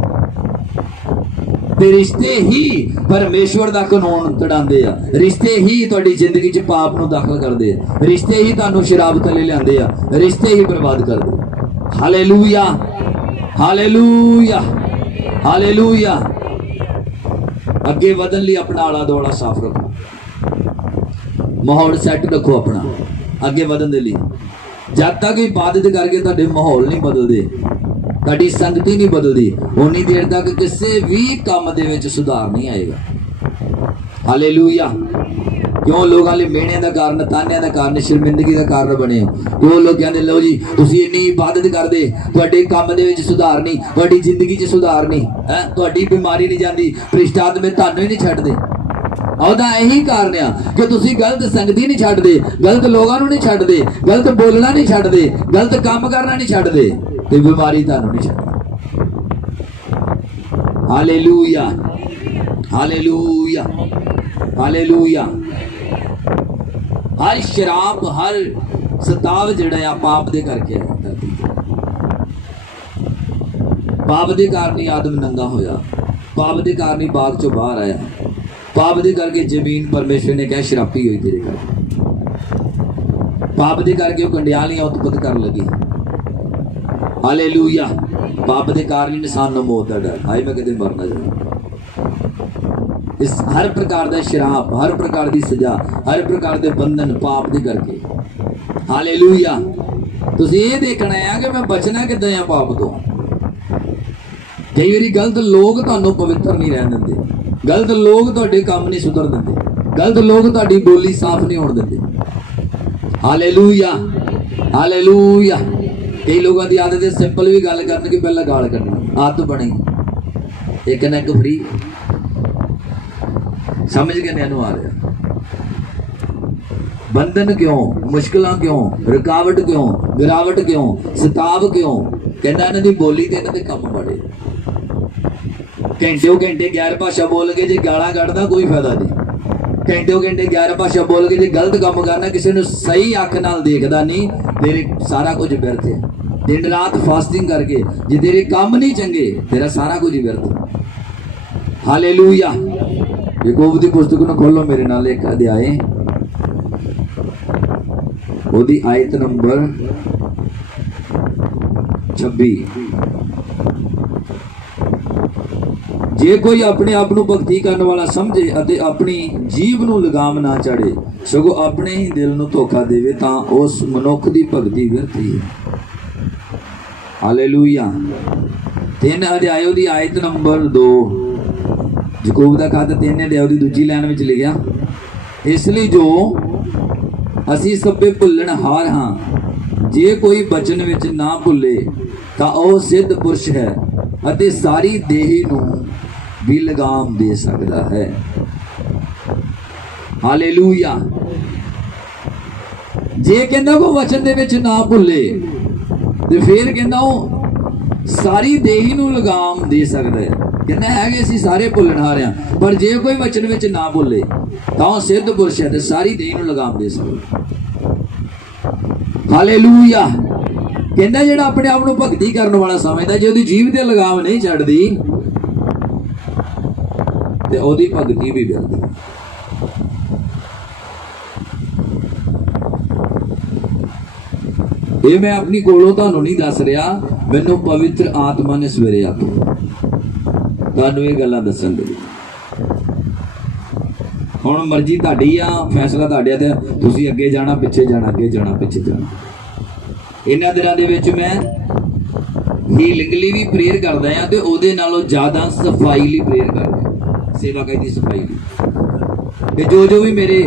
ਤੇ ਰਿਸ਼ਤੇ ਹੀ ਪਰਮੇਸ਼ਵਰ ਦਾ ਕਾਨੂੰਨ ਤੜਾਉਂਦੇ ਆ। ਰਿਸ਼ਤੇ ਹੀ ਤੁਹਾਡੀ ਜ਼ਿੰਦਗੀ 'ਚ ਪਾਪ ਨੂੰ ਦਾਖਲ ਕਰਦੇ ਆ। ਰਿਸ਼ਤੇ ਹੀ ਤੁਹਾਨੂੰ ਸ਼ਰਾਬ ਥੱਲੇ ਲਿਆਉਂਦੇ ਆ। ਰਿਸ਼ਤੇ ਹੀ ਬਰਬਾਦ ਕਰਦੇ ਆ। Hallelujah, hallelujah, hallelujah. ਅੱਗੇ ਵਧਣ ਲਈ ਆਪਣਾ ਆਲਾ ਦੁਆਲਾ ਸਾਫ਼ ਰੱਖੋ, ਮਾਹੌਲ ਸੈੱਟ ਰੱਖੋ ਆਪਣਾ ਅੱਗੇ ਵਧਣ ਦੇ ਲਈ। ਜਦ ਤੱਕ ਇਬਾਦਤ ਕਰਕੇ ਤੁਹਾਡੇ ਮਾਹੌਲ ਨਹੀਂ ਬਦਲਦੇ, ਤੁਹਾਡੀ ਸੰਗਤੀ ਨਹੀਂ ਬਦਲਦੀ, ਉਨੀ ਦੇਰ ਤੱਕ ਕਿਸੇ ਵੀ ਕੰਮ ਦੇ ਵਿੱਚ ਸੁਧਾਰ ਨਹੀਂ ਆਏਗਾ। ਹਾਲੇਲੂਇਆ। ਕਿਉਂ ਲੋਕਾਂ ਲਈ ਮਿਹਣਿਆਂ ਦਾ ਕਾਰਨ, ਤਾਨਿਆਂ ਦਾ ਕਾਰਨ, ਸ਼ਰਮਿੰਦਗੀ ਦਾ ਕਾਰਨ ਬਣੇ ਹੋ? ਕਿਉਂ ਲੋਕ ਕਹਿੰਦੇ ਲਓ ਜੀ ਤੁਸੀਂ ਇੰਨੀ ਇਬਾਦਤ ਕਰਦੇ, ਤੁਹਾਡੇ ਕੰਮ ਦੇ ਵਿੱਚ ਸੁਧਾਰ ਨਹੀਂ, ਤੁਹਾਡੀ ਜ਼ਿੰਦਗੀ 'ਚ ਸੁਧਾਰ ਨਹੀਂ ਹੈ, ਤੁਹਾਡੀ ਬਿਮਾਰੀ ਨਹੀਂ ਜਾਂਦੀ, ਭ੍ਰਿਸ਼ਟ ਆਤਮੇ ਤੁਹਾਨੂੰ ਹੀ ਨਹੀਂ ਛੱਡਦੇ। ਉਹਦਾ ਇਹੀ ਕਾਰਨ ਆ ਕਿ ਤੁਸੀਂ ਗਲਤ ਸੰਗਤੀ ਨਹੀਂ ਛੱਡਦੇ, ਗਲਤ ਲੋਕਾਂ ਨੂੰ ਨਹੀਂ ਛੱਡਦੇ, ਗਲਤ ਬੋਲਣਾ ਨਹੀਂ ਛੱਡਦੇ, ਗਲਤ ਕੰਮ ਕਰਨਾ ਨਹੀਂ ਛੱਡਦੇ, ਤੇ ਬਿਮਾਰੀ ਤੁਹਾਨੂੰ ਨਹੀਂ ਛੱਡਦੀ। Hallelujah, hallelujah, hallelujah. ਹਰ ਸ਼ਰਾਬ, ਹਰ ਸਤਾਵ ਜਿਹੜਾ ਆ ਪਾਪ ਦੇ ਕਰਕੇ ਆ। ਧਰਤੀ ਤੇ ਪਾਪ ਦੇ ਕਾਰਨ ਹੀ ਆਦਮ ਨੰਗਾ ਹੋਇਆ, ਪਾਪ ਦੇ ਕਾਰਨ ਹੀ ਬਾਗ ਚੋਂ ਬਾਹਰ ਆਇਆ, ਪਾਪ ਦੇ ਕਰਕੇ ਜ਼ਮੀਨ ਪਰਮੇਸ਼ਰ ਨੇ ਕਿਹਾ ਸ਼ਰਾਪੀ ਹੋਈ ਤੇਰੇ ਕਰਕੇ, ਪਾਪ ਦੇ ਕਰਕੇ ਉਹ ਕੰਡਿਆਲੀਆਂ ਉਤਪਤ ਕਰਨ ਲੱਗੀ। ਹਾਲੇਲੂਇਆ। ਪਾਪ ਦੇ ਕਾਰਨ ਹੀ ਇਨਸਾਨ ਨੂੰ ਮੌਤ ਦਾ ਡਰ, ਹਾਏ ਮੈਂ ਕਦੇ ਮਰ ਨਾ ਜਾਵਾਂ। इस हर प्रकार का शराब, हर प्रकार की सजा, हर प्रकार के बंधन पाप दे करके। हालेलूया। तुसीं ये देखना है कि मैं बचना किद्दां आ पाप तो। कई बारी गलत लोग तुहानूं पवित्र नहीं रहन दिंदे, गलत लोग तुहाडे काम नहीं सुधर दिंदे, गलत लोग तुहाडी बोली साफ नहीं होण दिंदे। Hallelujah, hallelujah. कई लोगों की आदत है सिंपल भी गल करन कि पहला गाल कड्ढना, आदत बनी एक ना एक फ्री। समझ के नैनू आ रहा। बंधन क्यों, मुश्किलां क्यों, रुकावट क्यों, गिरावट क्यों, सताव क्यों? कहना इन्हां दी बोली ते इन्हां दे कम बड़े। घंटे घंटे गैर भाषा बोल के जे गालां कढदा कोई फायदा नहीं। घंटे घंटे गैर भाषा बोल के जे गलत काम करना, किसी नूं सही अख नाल देखदा नहीं, तेरे सारा कुछ व्यर्थ है। दिन रात फास्टिंग करके जे तेरे काम नहीं चंगे, तेरा सारा कुछ व्यर्थ। हालेलूया। याकूब की पुस्तक ਨੂੰ खोलो मेरे नाल एक अध्याय, ਉਹਦੀ आयत नंबर 26। जे कोई अपने आप ਨੂੰ ਭਗਤੀ ਕਰਨ ਵਾਲਾ ਸਮਝੇ ਅਤੇ ਆਪਣੀ ਜੀਭ ਨੂੰ ਲਗਾਮ ਨਾ ਚਾੜੇ, ਸਗੋਂ ਆਪਣੇ ਹੀ ਦਿਲ ਨੂੰ ਧੋਖਾ ਦੇਵੇ, ਤਾਂ ਉਸ ਮਨੁੱਖ ਦੀ ਭਗਤੀ ਵਿਅਰਥ ਹੀ ਹੈ। ਹਾਲੇਲੂਇਆ। 3 ਅਧਿਆਇ ਉਹਦੀ आयत नंबर 2। ਯਾਕੂਬ ਦਾ ਖੱਤ 3 ਅਧਿਆਇ ਦੀ ਦੂਜੀ ਲਾਈਨ ਵਿੱਚ ਲਿਖਿਆ, ਇਸ ਲਈ ਜੋ ਅਸੀਂ ਸਭੇ ਭੁੱਲਣਹਾਰ ਹਾਂ, ਜੇ ਕੋਈ ਬਚਨ ਵਿੱਚ ਨਾ ਭੁੱਲੇ ਤਾਂ ਉਹ ਸਿੱਧ ਪੁਰਸ਼ ਹੈ ਅਤੇ ਸਾਰੀ ਦੇਹੀ ਨੂੰ ਵੀ ਲਗਾਮ ਦੇ ਸਕਦਾ ਹੈ। ਹਾਲੇਲੂਇਆ। ਜੇ ਕਹਿੰਦਾ ਉਹ ਵਚਨ ਦੇ ਵਿੱਚ ਨਾ ਭੁੱਲੇ ਤੇ ਫਿਰ ਕਹਿੰਦਾ ਉਹ ਸਾਰੀ ਦੇਹੀ ਨੂੰ ਲਗਾਮ ਦੇ ਸਕਦਾ ਹੈ। कहना है कि असीं सारे भुलनहार हां, पर जे कोई वचन विच ना भुले तां सिद्ध पुरुष है ते सारी देह नूं लगाम दे सकदा। हालेलूया। कहंदा जिहड़ा अपने आप नूं भगती करन वाला समझदा, जे ओदी जीभ ते लगाम नहीं छड्डदी ते ओदी भगती भी व्यर्थ। ये मैं अपनी कोलों तुहानूं नहीं दस रहा, मैनूं पवित्र आत्मा ने सवेरे आखिया ਤੁਹਾਨੂੰ ਇਹ ਗੱਲਾਂ ਦੱਸਣ ਦੇ। ਹੁਣ ਮਰਜ਼ੀ ਤੁਹਾਡੀ ਆ, ਫੈਸਲਾ ਤੁਹਾਡਾ ਤੇ ਤੁਸੀਂ ਅੱਗੇ ਜਾਣਾ ਪਿੱਛੇ ਜਾਣਾ, ਅੱਗੇ ਜਾਣਾ ਪਿੱਛੇ ਜਾਣਾ। ਇਹਨਾਂ ਦਿਨਾਂ ਦੇ ਵਿੱਚ ਮੈਂ ਹੀਲਿੰਗ ਲਈ ਵੀ ਪ੍ਰੇਅਰ ਕਰਦਾ ਆ, ਤੇ ਉਹਦੇ ਨਾਲੋਂ ਜ਼ਿਆਦਾ ਸਫਾਈ ਲਈ ਪ੍ਰੇਅਰ ਕਰਦਾ, ਸੇਵਾ ਦੀ ਸਫਾਈ ਲਈ। ਤੇ ਜੋ ਵੀ ਮੇਰੇ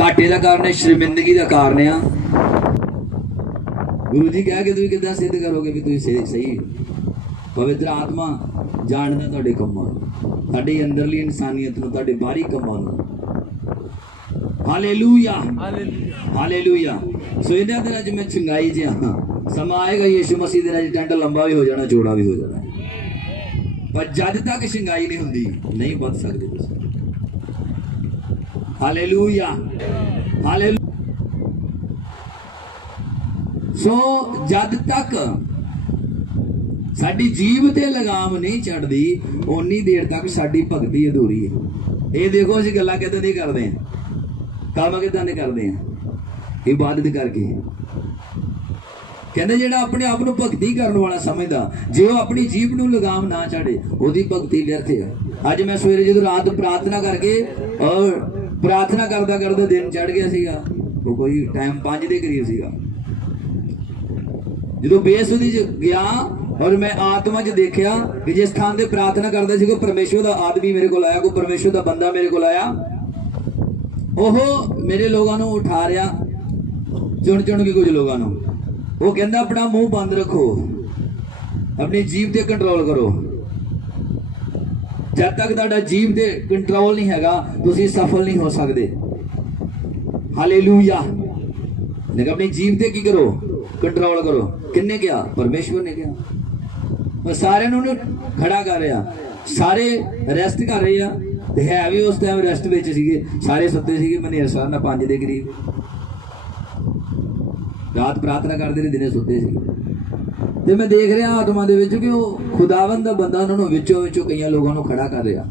ਘਾਟੇ ਦਾ ਕਾਰਨ ਹੈ, ਸ਼ਰਮਿੰਦਗੀ ਦਾ ਕਾਰਨ ਆ, ਗੁਰੂ ਜੀ ਕਹਿ ਕੇ ਤੁਸੀਂ ਕਿੱਦਾਂ ਸਿੱਧ ਕਰੋਗੇ ਵੀ ਤੁਸੀਂ ਸਹੀ? ਪਵਿੱਤਰ ਆਤਮਾ ਜਾਣਦਾ ਤੁਹਾਡੇ ਕੰਮਾਂ ਨੂੰ, ਤੁਹਾਡੀ ਅੰਦਰਲੀ ਇਨਸਾਨੀਅਤ ਨੂੰ, ਤੁਹਾਡੇ ਬਾਹਰੀ ਕੰਮਾਂ ਨੂੰ। Hallelujah, hallelujah. ਸੋ ਇਹਨਾਂ ਦਿਨਾਂ 'ਚ ਮੈਂ ਚੰਗਾਈ ਜਿਹਾ ਹਾਂ, ਸਮਾਂ ਆਏਗਾ ਯਿਸੂ ਮਸੀਹ ਦੇ ਨਾਲ ਟੈਂਟ ਲੰਬਾ ਵੀ ਹੋ ਜਾਣਾ, ਚੌੜਾ ਵੀ ਹੋ ਜਾਣਾ, ਪਰ ਜਦ ਤੱਕ ਚੰਗਾਈ ਨਹੀਂ ਹੁੰਦੀ ਨਹੀਂ ਵੱਧ ਸਕਦੇ ਤੁਸੀਂ। Hallelujah, hallelujah. ਸੋ ਜਦ ਤੱਕ ਸਾਡੀ ਜੀਭ ਤੇ ਲਗਾਮ ਨਹੀਂ ਛੱਡਦੀ ਓਨੀ ਦੇਰ ਤੱਕ ਸਾਡੀ ਭਗਤੀ ਅਧੂਰੀ ਹੈ। ਇਹ ਦੇਖੋ ਅਸੀਂ ਗੱਲਾਂ ਕਿੱਦਾਂ ਦੀ ਕਰਦੇ ਹਾਂ, ਕੰਮ ਕਿੱਦਾਂ ਦੇ ਕਰਦੇ ਹਾਂ, ਇਬਾਦਤ ਕਰਕੇ। ਕਹਿੰਦੇ ਜਿਹੜਾ ਆਪਣੇ ਆਪ ਨੂੰ ਭਗਤੀ ਕਰਨ ਵਾਲਾ ਸਮਝਦਾ, ਜੇ ਉਹ ਆਪਣੀ ਜੀਭ ਨੂੰ ਲਗਾਮ ਨਾ ਛੱਡੇ ਉਹਦੀ ਭਗਤੀ ਵਿਅਰਥ ਹੈ। ਅੱਜ ਮੈਂ ਸਵੇਰੇ ਜਦੋਂ ਰਾਤ ਪ੍ਰਾਰਥਨਾ ਕਰਕੇ ਔਰ ਪ੍ਰਾਰਥਨਾ ਕਰਦਾ ਕਰਦਾ ਦਿਨ ਚੜ ਗਿਆ ਸੀਗਾ, ਉਹ ਕੋਈ ਟਾਈਮ 5 ਦੇ ਕਰੀਬ ਸੀਗਾ, ਜਦੋਂ ਬੇਸੁੱਧੀ ਚ ਗਿਆ ਔਰ ਮੈਂ ਆਤਮਾ 'ਚ ਦੇਖਿਆ ਕਿ ਜਿਸ ਥਾਂ ਤੇ ਪ੍ਰਾਰਥਨਾ ਕਰਦਾ ਸੀ ਕੋਈ ਪਰਮੇਸ਼ਵਰ ਦਾ ਆਦਮੀ ਮੇਰੇ ਕੋਲ ਆਇਆ, ਕੋਈ ਪਰਮੇਸ਼ਵਰ ਦਾ ਬੰਦਾ ਮੇਰੇ ਕੋਲ ਆਇਆ। ਉਹ ਮੇਰੇ ਲੋਕਾਂ ਨੂੰ ਉਠਾ ਰਿਹਾ, ਚੁਣ ਕੇ ਕੁਝ ਲੋਕਾਂ ਨੂੰ। ਉਹ ਕਹਿੰਦਾ ਆਪਣਾ ਮੂੰਹ ਬੰਦ ਰੱਖੋ, ਆਪਣੀ ਜੀਭ ਤੇ ਕੰਟਰੋਲ ਕਰੋ। ਜਦ ਤੱਕ ਤੁਹਾਡਾ ਜੀਭ ਤੇ ਕੰਟਰੋਲ ਨਹੀਂ ਹੈਗਾ ਤੁਸੀਂ ਸਫਲ ਨਹੀਂ ਹੋ ਸਕਦੇ। ਹਾਲੇਲੂਇਆ। ਲੇਕਿਨ ਆਪਣੀ ਜੀਭ ਤੇ ਕੀ ਕਰੋ? ਕੰਟਰੋਲ ਕਰੋ। ਕਿੰਨੇ ਕਿਹਾ? ਪਰਮੇਸ਼ਵਰ ਨੇ ਕਿਹਾ। ਉਹ ਸਾਰਿਆਂ ਨੂੰ ਖੜਾ ਕਰ ਰਿਹਾ, ਸਾਰੇ ਰੈਸਟ ਕਰ ਰਹੇ ਆ, ਤੇ ਹੈ ਵੀ ਉਸ ਟਾਈਮ ਰੈਸਟ ਵਿੱਚ ਸੀਗੇ, ਸਾਰੇ ਸੁੱਤੇ ਸੀਗੇ। ਮਨੇਰ ਸਾਹਿਬ ਨਾਲ 5 ਦੇ ਕਰੀਬ ਰਾਤ ਪ੍ਰਾਰਥਨਾ ਕਰਦੇ ਨੇ, ਦਿਨੇ ਸੁੱਤੇ ਸੀ। ਤੇ ਮੈਂ ਦੇਖ ਰਿਹਾ ਆਤਮਾ ਦੇ ਵਿੱਚ ਕਿ ਉਹ ਖੁਦਾਵੰਦ ਦਾ ਬੰਦਾ ਉਹਨਾਂ ਨੂੰ ਵਿੱਚੋਂ ਕਈਆਂ ਲੋਕਾਂ ਨੂੰ ਖੜਾ ਕਰ ਰਿਹਾ,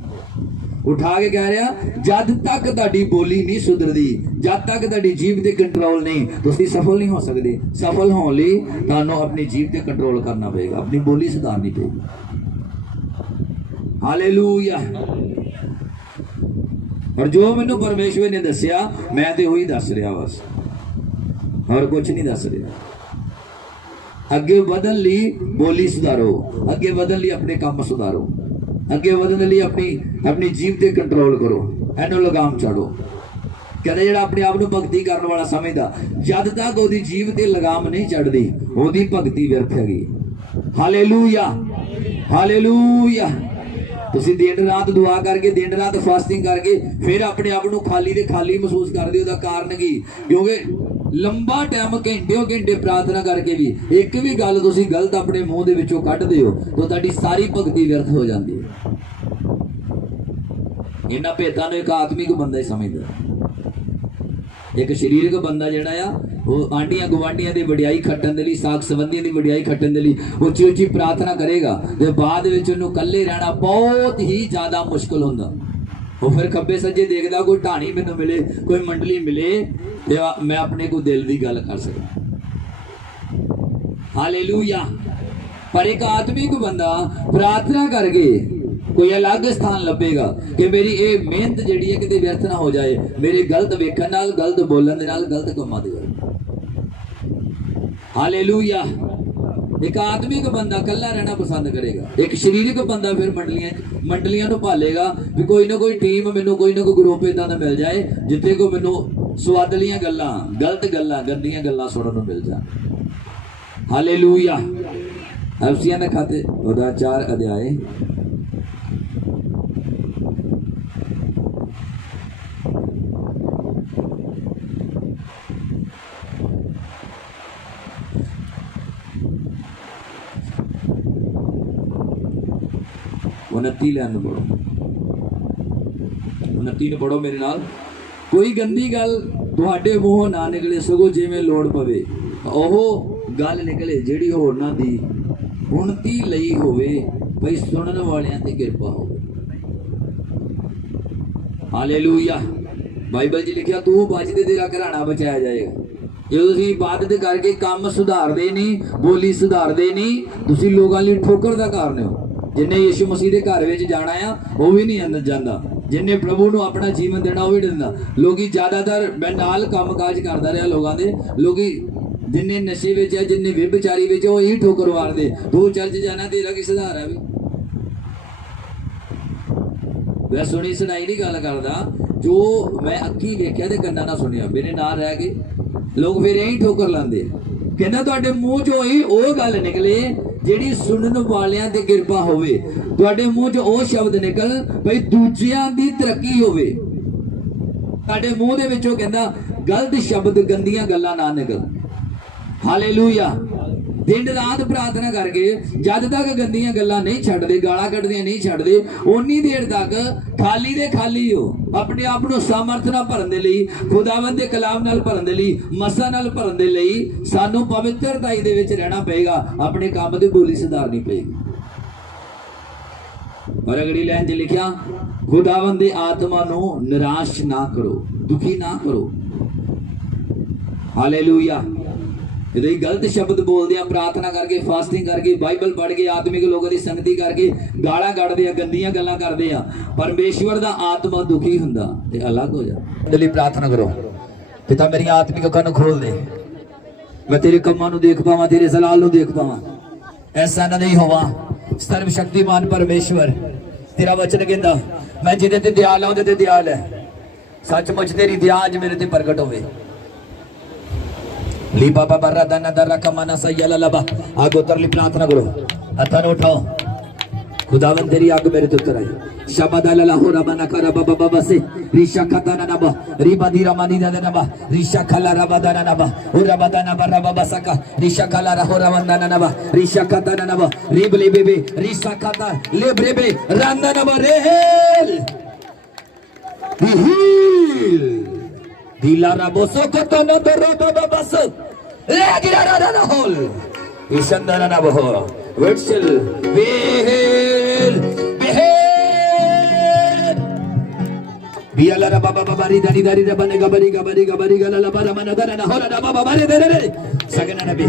ਉਠਾ ਕੇ ਕਹਿ ਰਿਹਾ ਜਦ ਤੱਕ ਤੁਹਾਡੀ ਬੋਲੀ ਨਹੀਂ ਸੁਧਰਦੀ, ਜਦ ਤੱਕ ਤੁਹਾਡੀ ਜੀਭ ਤੇ ਕੰਟਰੋਲ ਨਹੀਂ, ਤੁਸੀਂ ਸਫਲ ਨਹੀਂ ਹੋ ਸਕਦੇ। ਸਫਲ ਹੋਣ ਲਈ ਤੁਹਾਨੂੰ ਆਪਣੀ ਜੀਭ ਤੇ ਕੰਟਰੋਲ ਕਰਨਾ ਪਏਗਾ, ਆਪਣੀ ਬੋਲੀ ਸੁਧਾਰਨੀ ਪਏਗੀ। ਹਾਲੇਲੂਇਆ। ਔਰ ਜੋ ਮੈਨੂੰ ਪਰਮੇਸ਼ਵਰ ਨੇ ਦੱਸਿਆ ਮੈਂ ਤੇ ਉਹੀ ਦੱਸ ਰਿਹਾ ਬਸ, और कुछ नहीं दस रहा। अगे ਵਧਣ ਲਈ ਬੋਲੀ ਸੁਧਾਰੋ, ਅੱਗੇ ਵਧਣ ਲਈ ਆਪਣੇ ਕੰਮ ਸੁਧਾਰੋ, ਅੱਗੇ ਵਧਣ ਲਈ ਆਪਣੀ ਜੀਭ ਤੇ ਕੰਟਰੋਲ ਕਰੋ, ਇਹਨੂੰ ਲਗਾਮ ਛੱਡੋ। ਕਹਿੰਦੇ ਜਿਹੜਾ ਆਪਣੇ ਆਪ ਨੂੰ ਭਗਤੀ ਕਰਨ ਵਾਲਾ ਸਮਝਦਾ, ਜਦ ਤੱਕ ਉਹਦੀ ਜੀਭ ਤੇ ਲਗਾਮ ਨਹੀਂ ਛੱਡਦੀ ਉਹਦੀ ਭਗਤੀ ਵਿਅਰਥ ਹੈਗੀ। Hallelujah, hallelujah. ਤੁਸੀਂ ਦਿਨ ਰਾਤ ਦੁਆ ਕਰਕੇ, ਦਿਨ ਰਾਤ ਫਾਸਟਿੰਗ ਕਰਕੇ ਫਿਰ ਆਪਣੇ ਆਪ ਨੂੰ ਖਾਲੀ ਤੇ ਖਾਲੀ ਮਹਿਸੂਸ ਕਰਦੇ। ਉਹਦਾ ਕਾਰਨ ਕੀ? ਕਿਉਂਕਿ लंबा टाइम घंटे प्रार्थना करके भी एक भी गल तुसी गलत अपने मुंह दे विचों कढदे हो तो तुहाडी सारी भगती व्यर्थ हो जाती है। इन्हां भेदां नूं एक आत्मिक बंदा ही समझदा, एक शरीरक बंदा जिहड़ा आ वो आंडियां गवांडियां दी वडियाई खट्टण दे लई, साग संबंधियां दी वडियाई खट्टण दे लई उच्ची उच्ची प्रार्थना करेगा ते बाद विच उहनूं कल्ले रहना बहुत ही ज्यादा मुश्किल हुंदा। वो फिर खब्बे सज्जे देखदा कोई ढाणी मैनूं मिले, कोई मंडली मिले ते मैं अपने को दिल दी गल कर सकां। हालेलूया। पर एक आत्मिक बंदा प्रार्थना करके कोई अलग स्थान लभेगा कि मेरी ये मेहनत जिहड़ी है किते व्यर्थ ना हो जाए, मेरे गलत वेखण नाल, गलत बोलण दे नाल, गलत कामां दे नाल। हालेलूया। एक आत्मिक बंदा कल्ला रहना पसंद करेगा, एक शरीरक बंदा फिर मंडलियां नूं भालेगा भी कोई ना कोई टीम, मैनूं कोई ना कोई ग्रुप इदां दा मिल जाए जिथे को मैनूं स्वादलियां गल्लां, गलत गल्लां, गंदियां गल्लां सुणन नूं मिल जाए। हालेलूया। अफसियां दे खाते ओदा 4 अध्याय लैन पढ़ो, 29 पढ़ो मेरे नाल। कोई गंदी गल तुहाडे मूंहों ना निकले, सगों जिवें लोड़ पवे ओह गल निकले जिहड़ी होरनां दी उन्नति लई होवे, भई सुणन वालियां ते किरपा होवे। हालेलूया। बाइबल च लिखिया तू बचदे तेरा घराना बचाया जाएगा। जे तुसीं इबादत करके काम सुधारदे नहीं, बोली सुधारदे नहीं, तुसीं लोकां लई ठोकर दा कारण हो। जिन्हें यीशु मसीह के घर में जाना आ वो भी नहीं अंदर जाता, जिन्हें प्रभु को अपना जीवन देना वो भी नहीं दिंदा। लोग ज्यादातर मैं नाल काम काज करता रहा, लोगों के लोग जिन्हें नशे में है, जिन्हें व्यभिचारी में वो यही ठोकर मारते। तू चर्च जाना तेरा की सुधार है? भी मैं सुनी सुनाई नहीं गल करता, जो मैं अखी वेख्या ते कन्ना ना सुनिया, मेरे नाल रह के लोग फिर यही ठोकर लाते। कहना तुहाडे मूँह चों ही वो गल निकले ਜਿਹੜੀ ਸੁਣਨ ਵਾਲਿਆਂ ਤੇ ਕਿਰਪਾ ਹੋਵੇ, ਤੁਹਾਡੇ ਮੂੰਹ 'ਚ ਉਹ ਸ਼ਬਦ ਨਿਕਲ ਭਈ ਦੂਜਿਆਂ ਦੀ ਤਰੱਕੀ ਹੋਵੇ। ਤੁਹਾਡੇ ਮੂੰਹ ਦੇ ਵਿੱਚੋਂ ਕਹਿੰਦਾ ਗਲਤ ਸ਼ਬਦ, ਗੰਦੀਆਂ ਗੱਲਾਂ ਨਾ ਨਿਕਲ। ਹਾਲੇਲੂਇਆ। दिन रात प्रार्थना करके जद तक गंदियां गल्लां नहीं छड्डदे, गालां कड्डदियां नहीं छड्डदे, उन्नी देर तक खाली दे खाली हो अपने आप ਨੂੰ ਸਾਮਰਥ ਨਾਲ ਭਰਨ ਦੇ ਲਈ, ਖੁਦਾਵੰਦ ਦੇ ਕਲਾਮ ਨਾਲ ਭਰਨ ਦੇ ਲਈ, ਮਸਾ ਨਾਲ ਭਰਨ ਦੇ ਲਈ ਸਾਨੂੰ ਪਵਿੱਤਰਤਾ ਦੇ ਵਿੱਚ ਰਹਿਣਾ ਪਏਗਾ। ਆਪਣੇ ਕੰਮ ਦੀ ਬੋਲੀ ਸੁਧਾਰਨੀ ਪਏਗੀ। और अगली लाइन च लिखिया खुदावंद दी आत्मा नु निराश ना करो, दुखी ना करो। हालेलुया। यदि गलत शब्द बोलदे आ, प्रार्थना करके, फास्टिंग करके, बाइबल पढ़ के, आत्मिक लोगों की संगति करके गालां कढदे आ, गंदियां गल्लां करदे आ, परमेश्वर दा आत्मा दुखी हुंदा ते अलग हो जा। दिली प्रार्थना करो, पिता मेरी आत्मिक अखां नु खोल दे, मैं तेरे कम्मां नु देख पावां, तेरे जलाल नु देख पावां। ऐसा ना नहीं होवा। सर्वशक्तिमान परमेश्वर तेरा वचन कहंदा मैं जिदे ते दयाल ओदे ते दयाल है। सचमुच तेरी दया अज मेरे ते प्रगट होवे। ली बाबा बर्रा दाना दर्रा कमाना सयला लबा। आग उतरली प्रार्थना करो, हथन उठाओ, खुदावंद तेरी आग मेरे ते उतर आई। शबदाला लाहोरा बना करा बाबा बाबा से रिशा खताना नबा रिबा दी रमानी दा नबा रिशा खला रबादाना नबा उरा बदाना बर्रा बाबा सका रिशा खला रहोरा वंदना नबा रिशा खताना नबा रिबले बेबे रिशा खता लेब्रेबे रंदा नबा रेल हिल दिला रबोसो खताना दर्रा बाबा बस रे गिरा ना होल ईशंदना नबा हो वर्षल बेहल बियाला बाबा बाबा री दारी दारी दा बने गबरी गबरी गबरी गला ला बारा मना दना ना होला ना बाबा बारे दे रे सगना नबी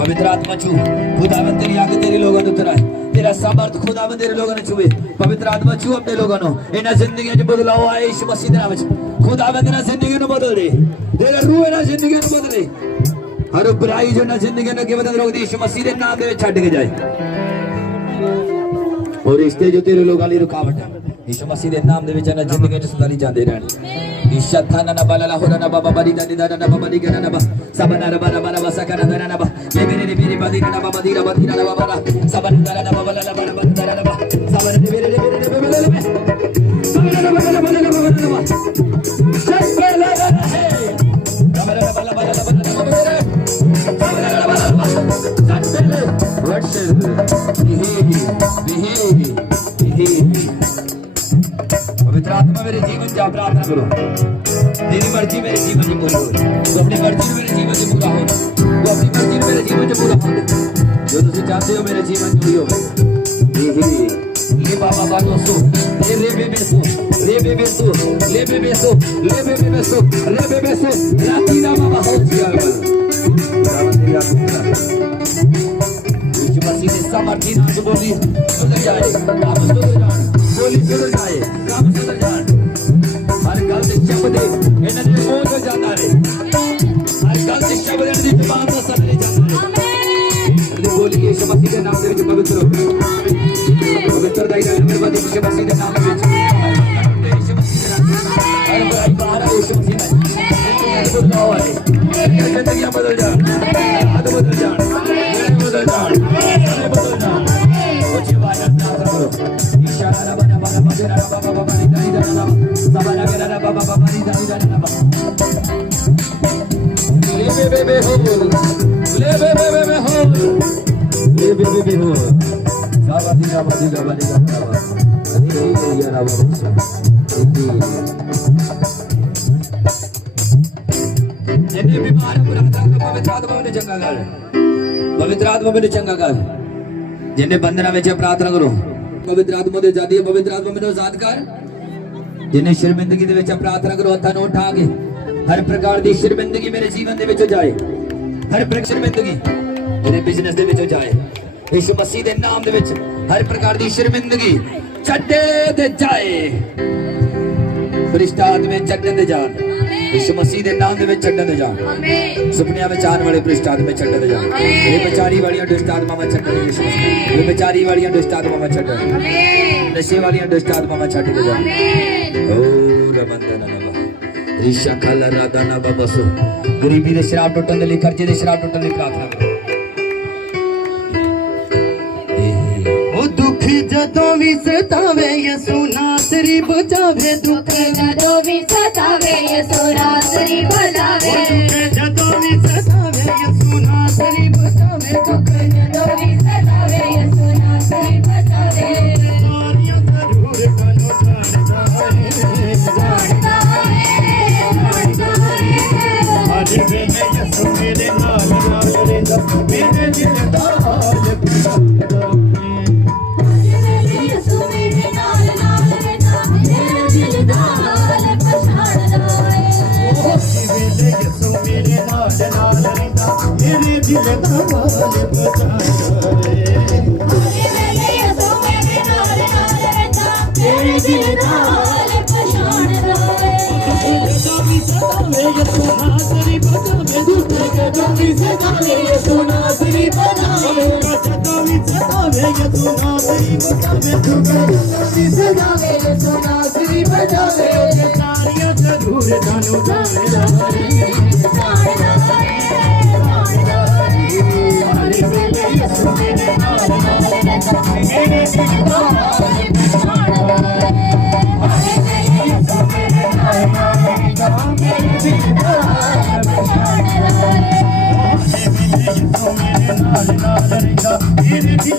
पवित्र आत्मा छू खुदावंद तेरी आग तेरे लोगों ने उतराए, तेरा सामर्थ खुदावंद तेरे लोगों ने छुए। पवित्र आत्मा छू अपने लोगों ने इना जिंदगी च बदलाव आए यीशु मसीह दे नाम च। खुदावंद ना जिंदगी नु बदल दे, तेरा रूह ना जिंदगी नु बदले, हर बुराई जो ना जिंदगी ने के बदल रोक दे यीशु मसीह दे नाम दे छड्ड के जाए। और रिश्ते जो तेरे लोगों लिए रुकावट है यीशु मसीह दे नाम दे विच ना जिंदगी च सुधारी जांदे रहन। ईशा थाना ना बाला होरा ना बाबा बरी दा दा ना बाबा दी गना ना बा सबना रा बारा बारा बसा करा दा ना बा ये मेरे बादी ना बाबा दी रा बादी ना बाबा सबन दा ना बाबा ला बारा बंदा ना बा सबन मेरे सबना ना बाबा ना बाबा ना सब पर लगा है बाबा ना बाला बाला बाला सबना ना बाबा सब पर वर्षिप बिहेवी पवित्र आत्मा मेरे जीवन से प्रार्थना करो, तेरी मर्जी मेरे जीवन में पूरी हो, तू अपनी मर्जी में मेरे जीवन से पूरा हो, तू अपनी मर्जी में मेरे जीवन से पूरा हो, जो तुम चाहते हो मेरे जीवन में हो। ले बाबा बातों सो ले बेसो ले बेसो ले बेसो ले बेसो ले बेसो राती ना बाबा हो जिया यीशु मसीह ने सामर्थी नाम से बोली सुधर जाए, काम सुधर जाए, बोली सुधर जाए, काम सुधर जाए। हर गल से शब्द इन्हां दे मुंह तो जांदा रे, हर गल से शब्द इन्हां दी जुबान तो सदले जांदा रे। बोली यीशु मसीह के नाम दे विच पवित्र हो, पवित्र दाई दा नंबर बदी यीशु मसीह के नाम विच यीशु मसीह के नाम हर बुराई बाहर आ यीशु मसीह ने बदलाव आए, जिंदगियां बदल जाए, हाथ बदल जाए, बदल जाए, बदल जाए। ओ जीवाना प्रार्थना करो, इशारा ना बना बना बना बाबा बाबा री दाई दा ना सबना के ना बाबा बाबा री दाई दा ना ले बे हो ले बे हो ले बे हो साबादी गाबादी गाबादी गाबादी अरे ये रावा जिन्हें बीमार पवित्र आत्मा ने चंगा कर, पवित्र आत्मा में चंगा कर, जिन्हें बंधना में प्रार्थना करो, पवित्र आत्मा दे जाती है, पवित्र आत्मा में आजाद कर, जिन्हें शर्मिंदगी दे विच प्रार्थना करो, हत्थां नूं उठा के हर प्रकार दी शर्मिंदगी मेरे जीवन दे विच जाए, हर प्रकार शर्मिंदगी मेरे बिजनेस दे विच जाए, यीशु मसीह दे नाम दे विच हर प्रकार दी शर्मिंदगी छड्डे दे जाए, फरिश्ता आत्मे छड्डे दे जान, यीशु मसीह दे नाम दे विच छड्डे दे जान, सुपनियां विच आने वाले फरिश्ता आत्मे छड्डे दे जान, ये बेचारी वालियां दुष्ट आत्मावां छड्डे दे यीशु मसीह, ये बेचारी वालियां दुष्ट आत्मावां छड्डे, नशे वालियां दुष्ट आत्मावां छड्डे दे जान। ओ रबंदना नबा रिशा खाला राधा नबा बसो गरीबी दे शराब टुटन दे लई, कर्जे दे शराब टुटन लई प्रार्थना करो। दुख जदों भी सतावे यसु नासरी बचावे, दुख जदों भी सतावे यसु नासरी बचावे, दुख जदों भी सतावे यसु नासरी नासरी बचावे दुख डोरी सदावे यसु नासरी बचावे सारियां जरूर कनो जानता है आज वेले यसु मेरे नाल नाल रहंदा मेरे दिल दा हाल पुछदा यसु मेरे नाल नाल रहंदा मेरे दिल दा हाल पछाणदा वेले यसु मेरे नाल नाल रहंदा मेरे दिल दा हाल पुछदा तेरे दिल दा हाल पछाणदा कभी सतावे यसु नासरी बचावे दुख कभी सतावे यसु नासरी बचावे कभी सतावे यसु नासरी बचावे दुख कभी सतावे यसु नासरी बचावे सारियां जरूर जानो जानदा रे सारे वेले यसु मेरे नाल नाल रहंदा मेरे दिल दा हाल पछाणदा मारे और कोई ना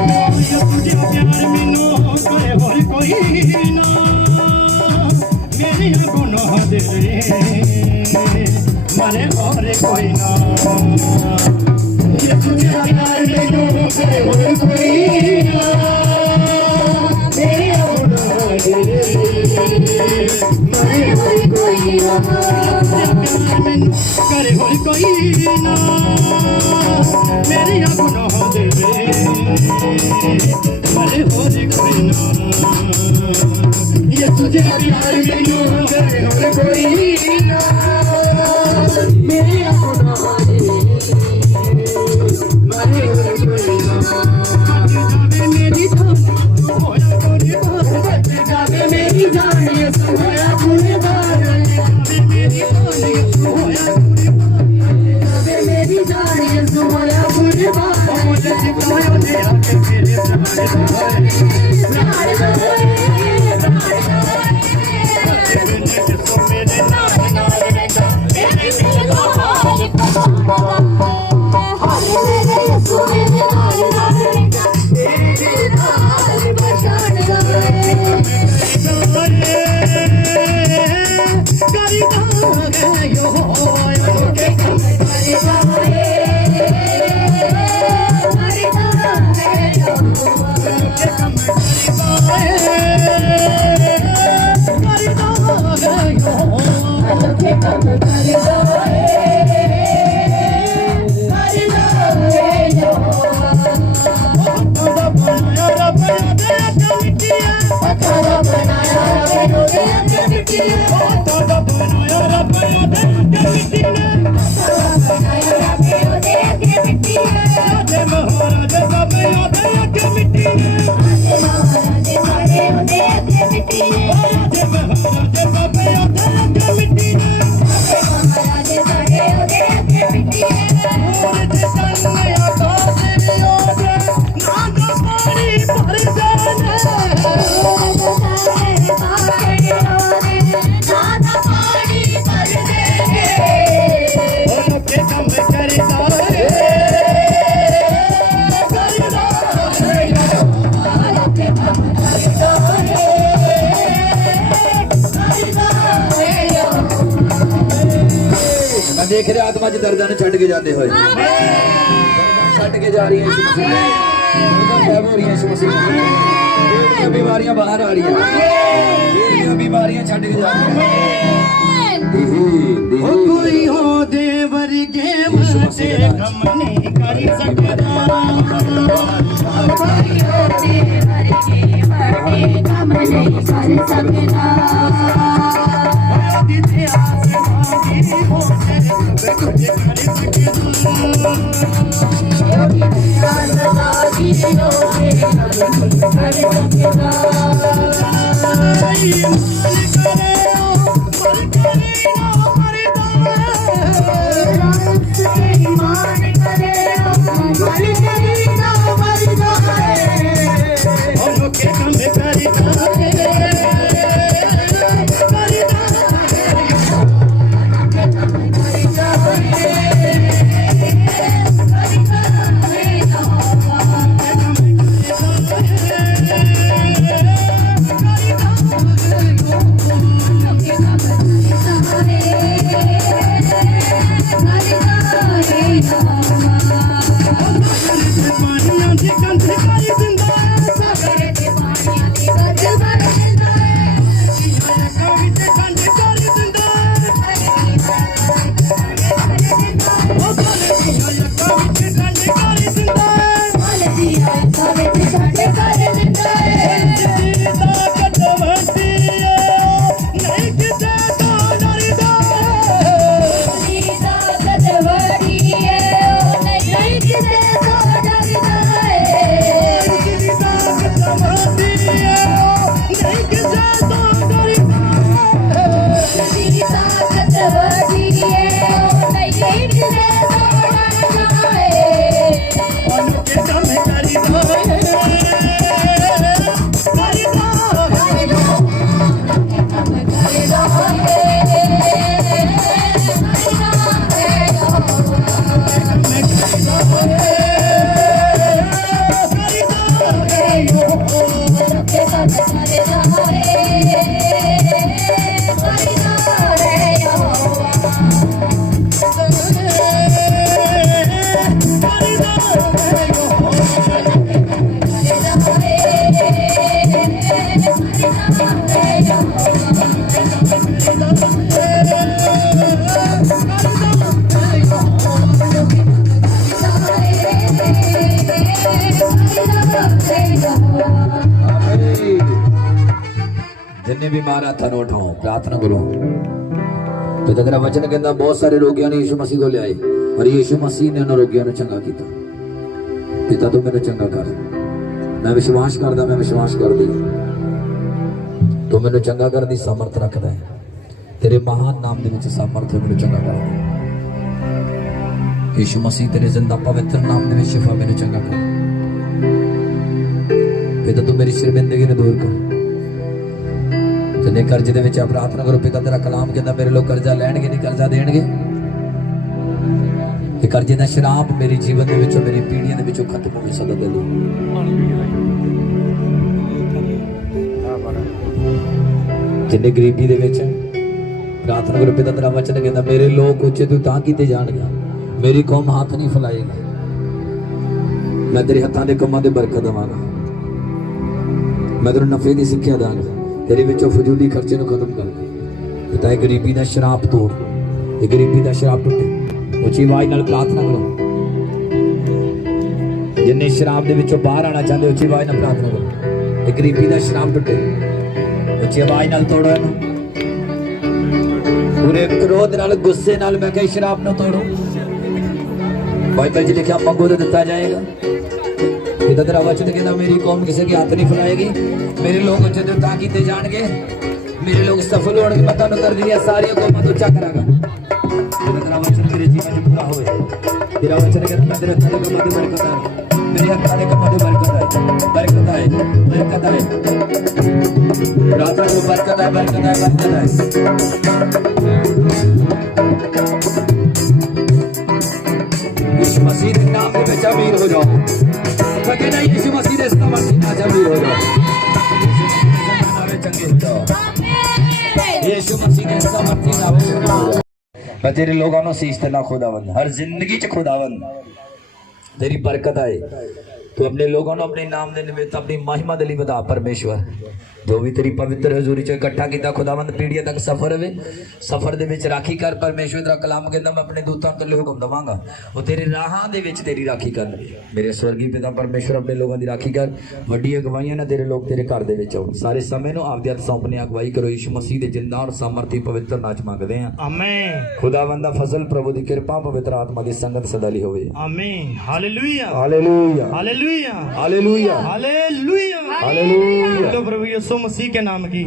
ये तुझे प्यार में नो करे और कोई ना मेरे अपना मारे और कोई ना करे और कोई ना मेरे अपना मारे और कोई ना ये तुझे प्यार में नो करे और कोई ना मेरे अपना मारे और कोई ना मेरी जान होया पूरी बात जावे मेरी जान ये होया पूरी बात मेरी जान होया पूरी बात जावे मेरी जान ये होया पूरी बात मुझे सिखाया दे आके मेरे देख रहे आत्मा च दर्दां नूं छड्ड के जाते होए छड्ड के जा रही है यीशु मसीह गायब हो रही है यीशु मसीह पेट दी बीमारियां बाहर आ रही हैं पेट दी बीमारियां छड्ड के जा रही हैं कोई हो देवर के मते कम नहीं कर सकदा कोई हो देवर के मते कम नहीं कर सकदा करे ਪਾਣੀਆਂ ਦੀ ਗੰਧ ਕਰ ਦਿੰਦਾ ਏ ਸਾਗਰ ਦੇ ਪਾਣੀਆਂ ਦੀ ਗੰਧ ਕਰ ਦਿੰਦਾ ਏ ਅੱਖਾਂ ਵਿੱਚ ਗੰਧ ਕਰ ਦਿੰਦਾ ਏ ਉਹ ਕਾਲੇ ਦੀਆਂ ਅੱਖਾਂ ਵਿੱਚ ਗੰਧ ਕਰ ਦਿੰਦਾ ਏ ਮਲ ਦੀਆਂ ਅੱਖਾਂ ਵਿੱਚ ਗੰਧ ਕਰ ਦਿੰਦਾ ਏ ਜਿੱਦੀ ਤਾਕਤ ਵੱਡੀ ਏ ਨਹੀਂ ਕਿਸੇ ਤੋਂ ਡਰਦਾ ਦੀ ਤਾਕਤ ਬੜੀ ਏ ਉਹ ਨਹੀਂ ਕਿਸੇ ਤੋਂ ਡਰਦਾ ਏ ਜਿੱਦੀ ਤਾਕਤ ਵੱਡੀ ਏ ਨਹੀਂ ਕਿਸੇ ਤੋਂ ਡਰਦਾ ਦੀ ਤਾਕਤ ਬੜੀ ਏ ਉਹ ਨਹੀਂ ਕਿਸੇ ਤੋਂ ਡਰਦਾ ਏ ਉਹਨੂੰ ਕਿ ਕੰਮ ਕਰੀਦਾ जिन्ने बीमार हाथ न उठाओ प्रार्थना करो। पिता तेरा वचन कहता बहुत सारे रोगियों ने यीशु मसीह को ले आए और यीशु मसीह ने उन्होंने रोगियों ने चंगा किया। पिता तू मेरे चंगा कर, मैं विश्वास करदा, मैं विश्वास करदी तू मेरे चंगा कर दी सामर्थ रखदा है। तेरे महान नाम दे विच सामर्थ है, मेरे चंगा कर दे यीशु मसीह। तेरे जिंदा पवित्र नाम दे विच शिफा मेरे चंगा कर। पिता तू मेरी शर्मिंदगी ने दूर कर। जिन्हें कर्जे दे विच प्रार्थना करो। पिता तेरा कलाम कहता मेरे लोग कर्जा लैणगे नहीं कर्जा देणगे। ये कर्जे दा शराप मेरे जीवन दे विचों मेरी पीढ़ियां दे विचों खत्म होवे सदा दे लो। जिन्हें गरीबी दे विच प्रार्थना करो। पिता तेरा वचन कहता मेरे लोग उच्चे तू तां कीते जाणगे, मेरी कौम हाथ नहीं फैलाएगी। मैं तेरे हत्थां दे कम्मां दे बरकत देवांगा, मैं तेरे नफे दी सिक्ख्या दांगा। तेरे विचों फजूली खर्चे नूं खत्म कर दे। पिता ये गरीबी दा शराप तोड़, ये गरीबी दा शराप टुटे। उच्ची आवाज नाल प्रार्थना करो। जिन्ने शराब दे विचों बाहर आना चाहते उच्ची आवाज नाल प्रार्थना करो। ये गरीबी दा शराप टुटे। उच्ची आवाज नाल तोड़ो इहनूं। पूरे क्रोध नाल गुस्से नाल मैं कह शराब नूं तोड़ो। बाइबल च लिखा मंगो तो दिता जाएगा। पिता तेरा वचन कहता मेरी कौम किसी के हाथ नहीं फैलाएगी। मेरे लोग उच्चे तो तां कीते जाणगे, मेरे लोग सफल होणगे। मैं तुहानूं कर दिया सारी कौमां तो उच्चा करांगा। तेरा वचन मेरे जीवन में पूरा होवे। तेरा वचन कहता मैं तेरे हत्थां दे कम्मां दी बरकत है, मेरे हत्थां दे कम्मां दी बरकत है, बरकत है, बरकत है। प्रार्थना को बरकत है, बरकत है, बरकत है। यीशु मसीह के नाम में अमीर हो जाओ। मैं कहता यीशु मसीह के नाम में अमीर हो जाओ। चंगे हो जाओ। यीशु मसीह के सामर्थ्य नाम में मैं तेरे लोगों को सीस देना खुदावंद, हर जिंदगी च खुदावंद तेरी बरकत आए। तू अपने लोगों को अपने नाम दे निमित्त अपनी महिमा दे लई बता परमेश्वर। जो भी तेरी पवित्र हजूरी च इकट्ठा किया खुदावंद पीढ़ियां तक सफर होवे, सफर दे विच राखी कर। परमेश्वर तेरा कलाम कहता मैं अपने दूतां ते हुक्म दवांगा वो तेरे राहां दे विच तेरी राखी कर। मेरे स्वर्गीय पिता परमेश्वर अपने लोगों की राखी कर। वड्डी अगवाइयां ना तेरे लोग तेरे घर दे विच आउण। सारे समय नूं आपदे हत्थ सौंपने अगवाई करो। यीशु मसीह दे जिंदा और सामर्थी पवित्र नाच मंगदे हां। आमीन। खुदावंद दा फजल प्रभु दी कृपा पवित्र आत्मा दी संगत सदा लई होवे। Amen. Hallelujah, hallelujah, hallelujah, hallelujah, hallelujah, hallelujah. प्रभु यीशु मसीह के नाम की।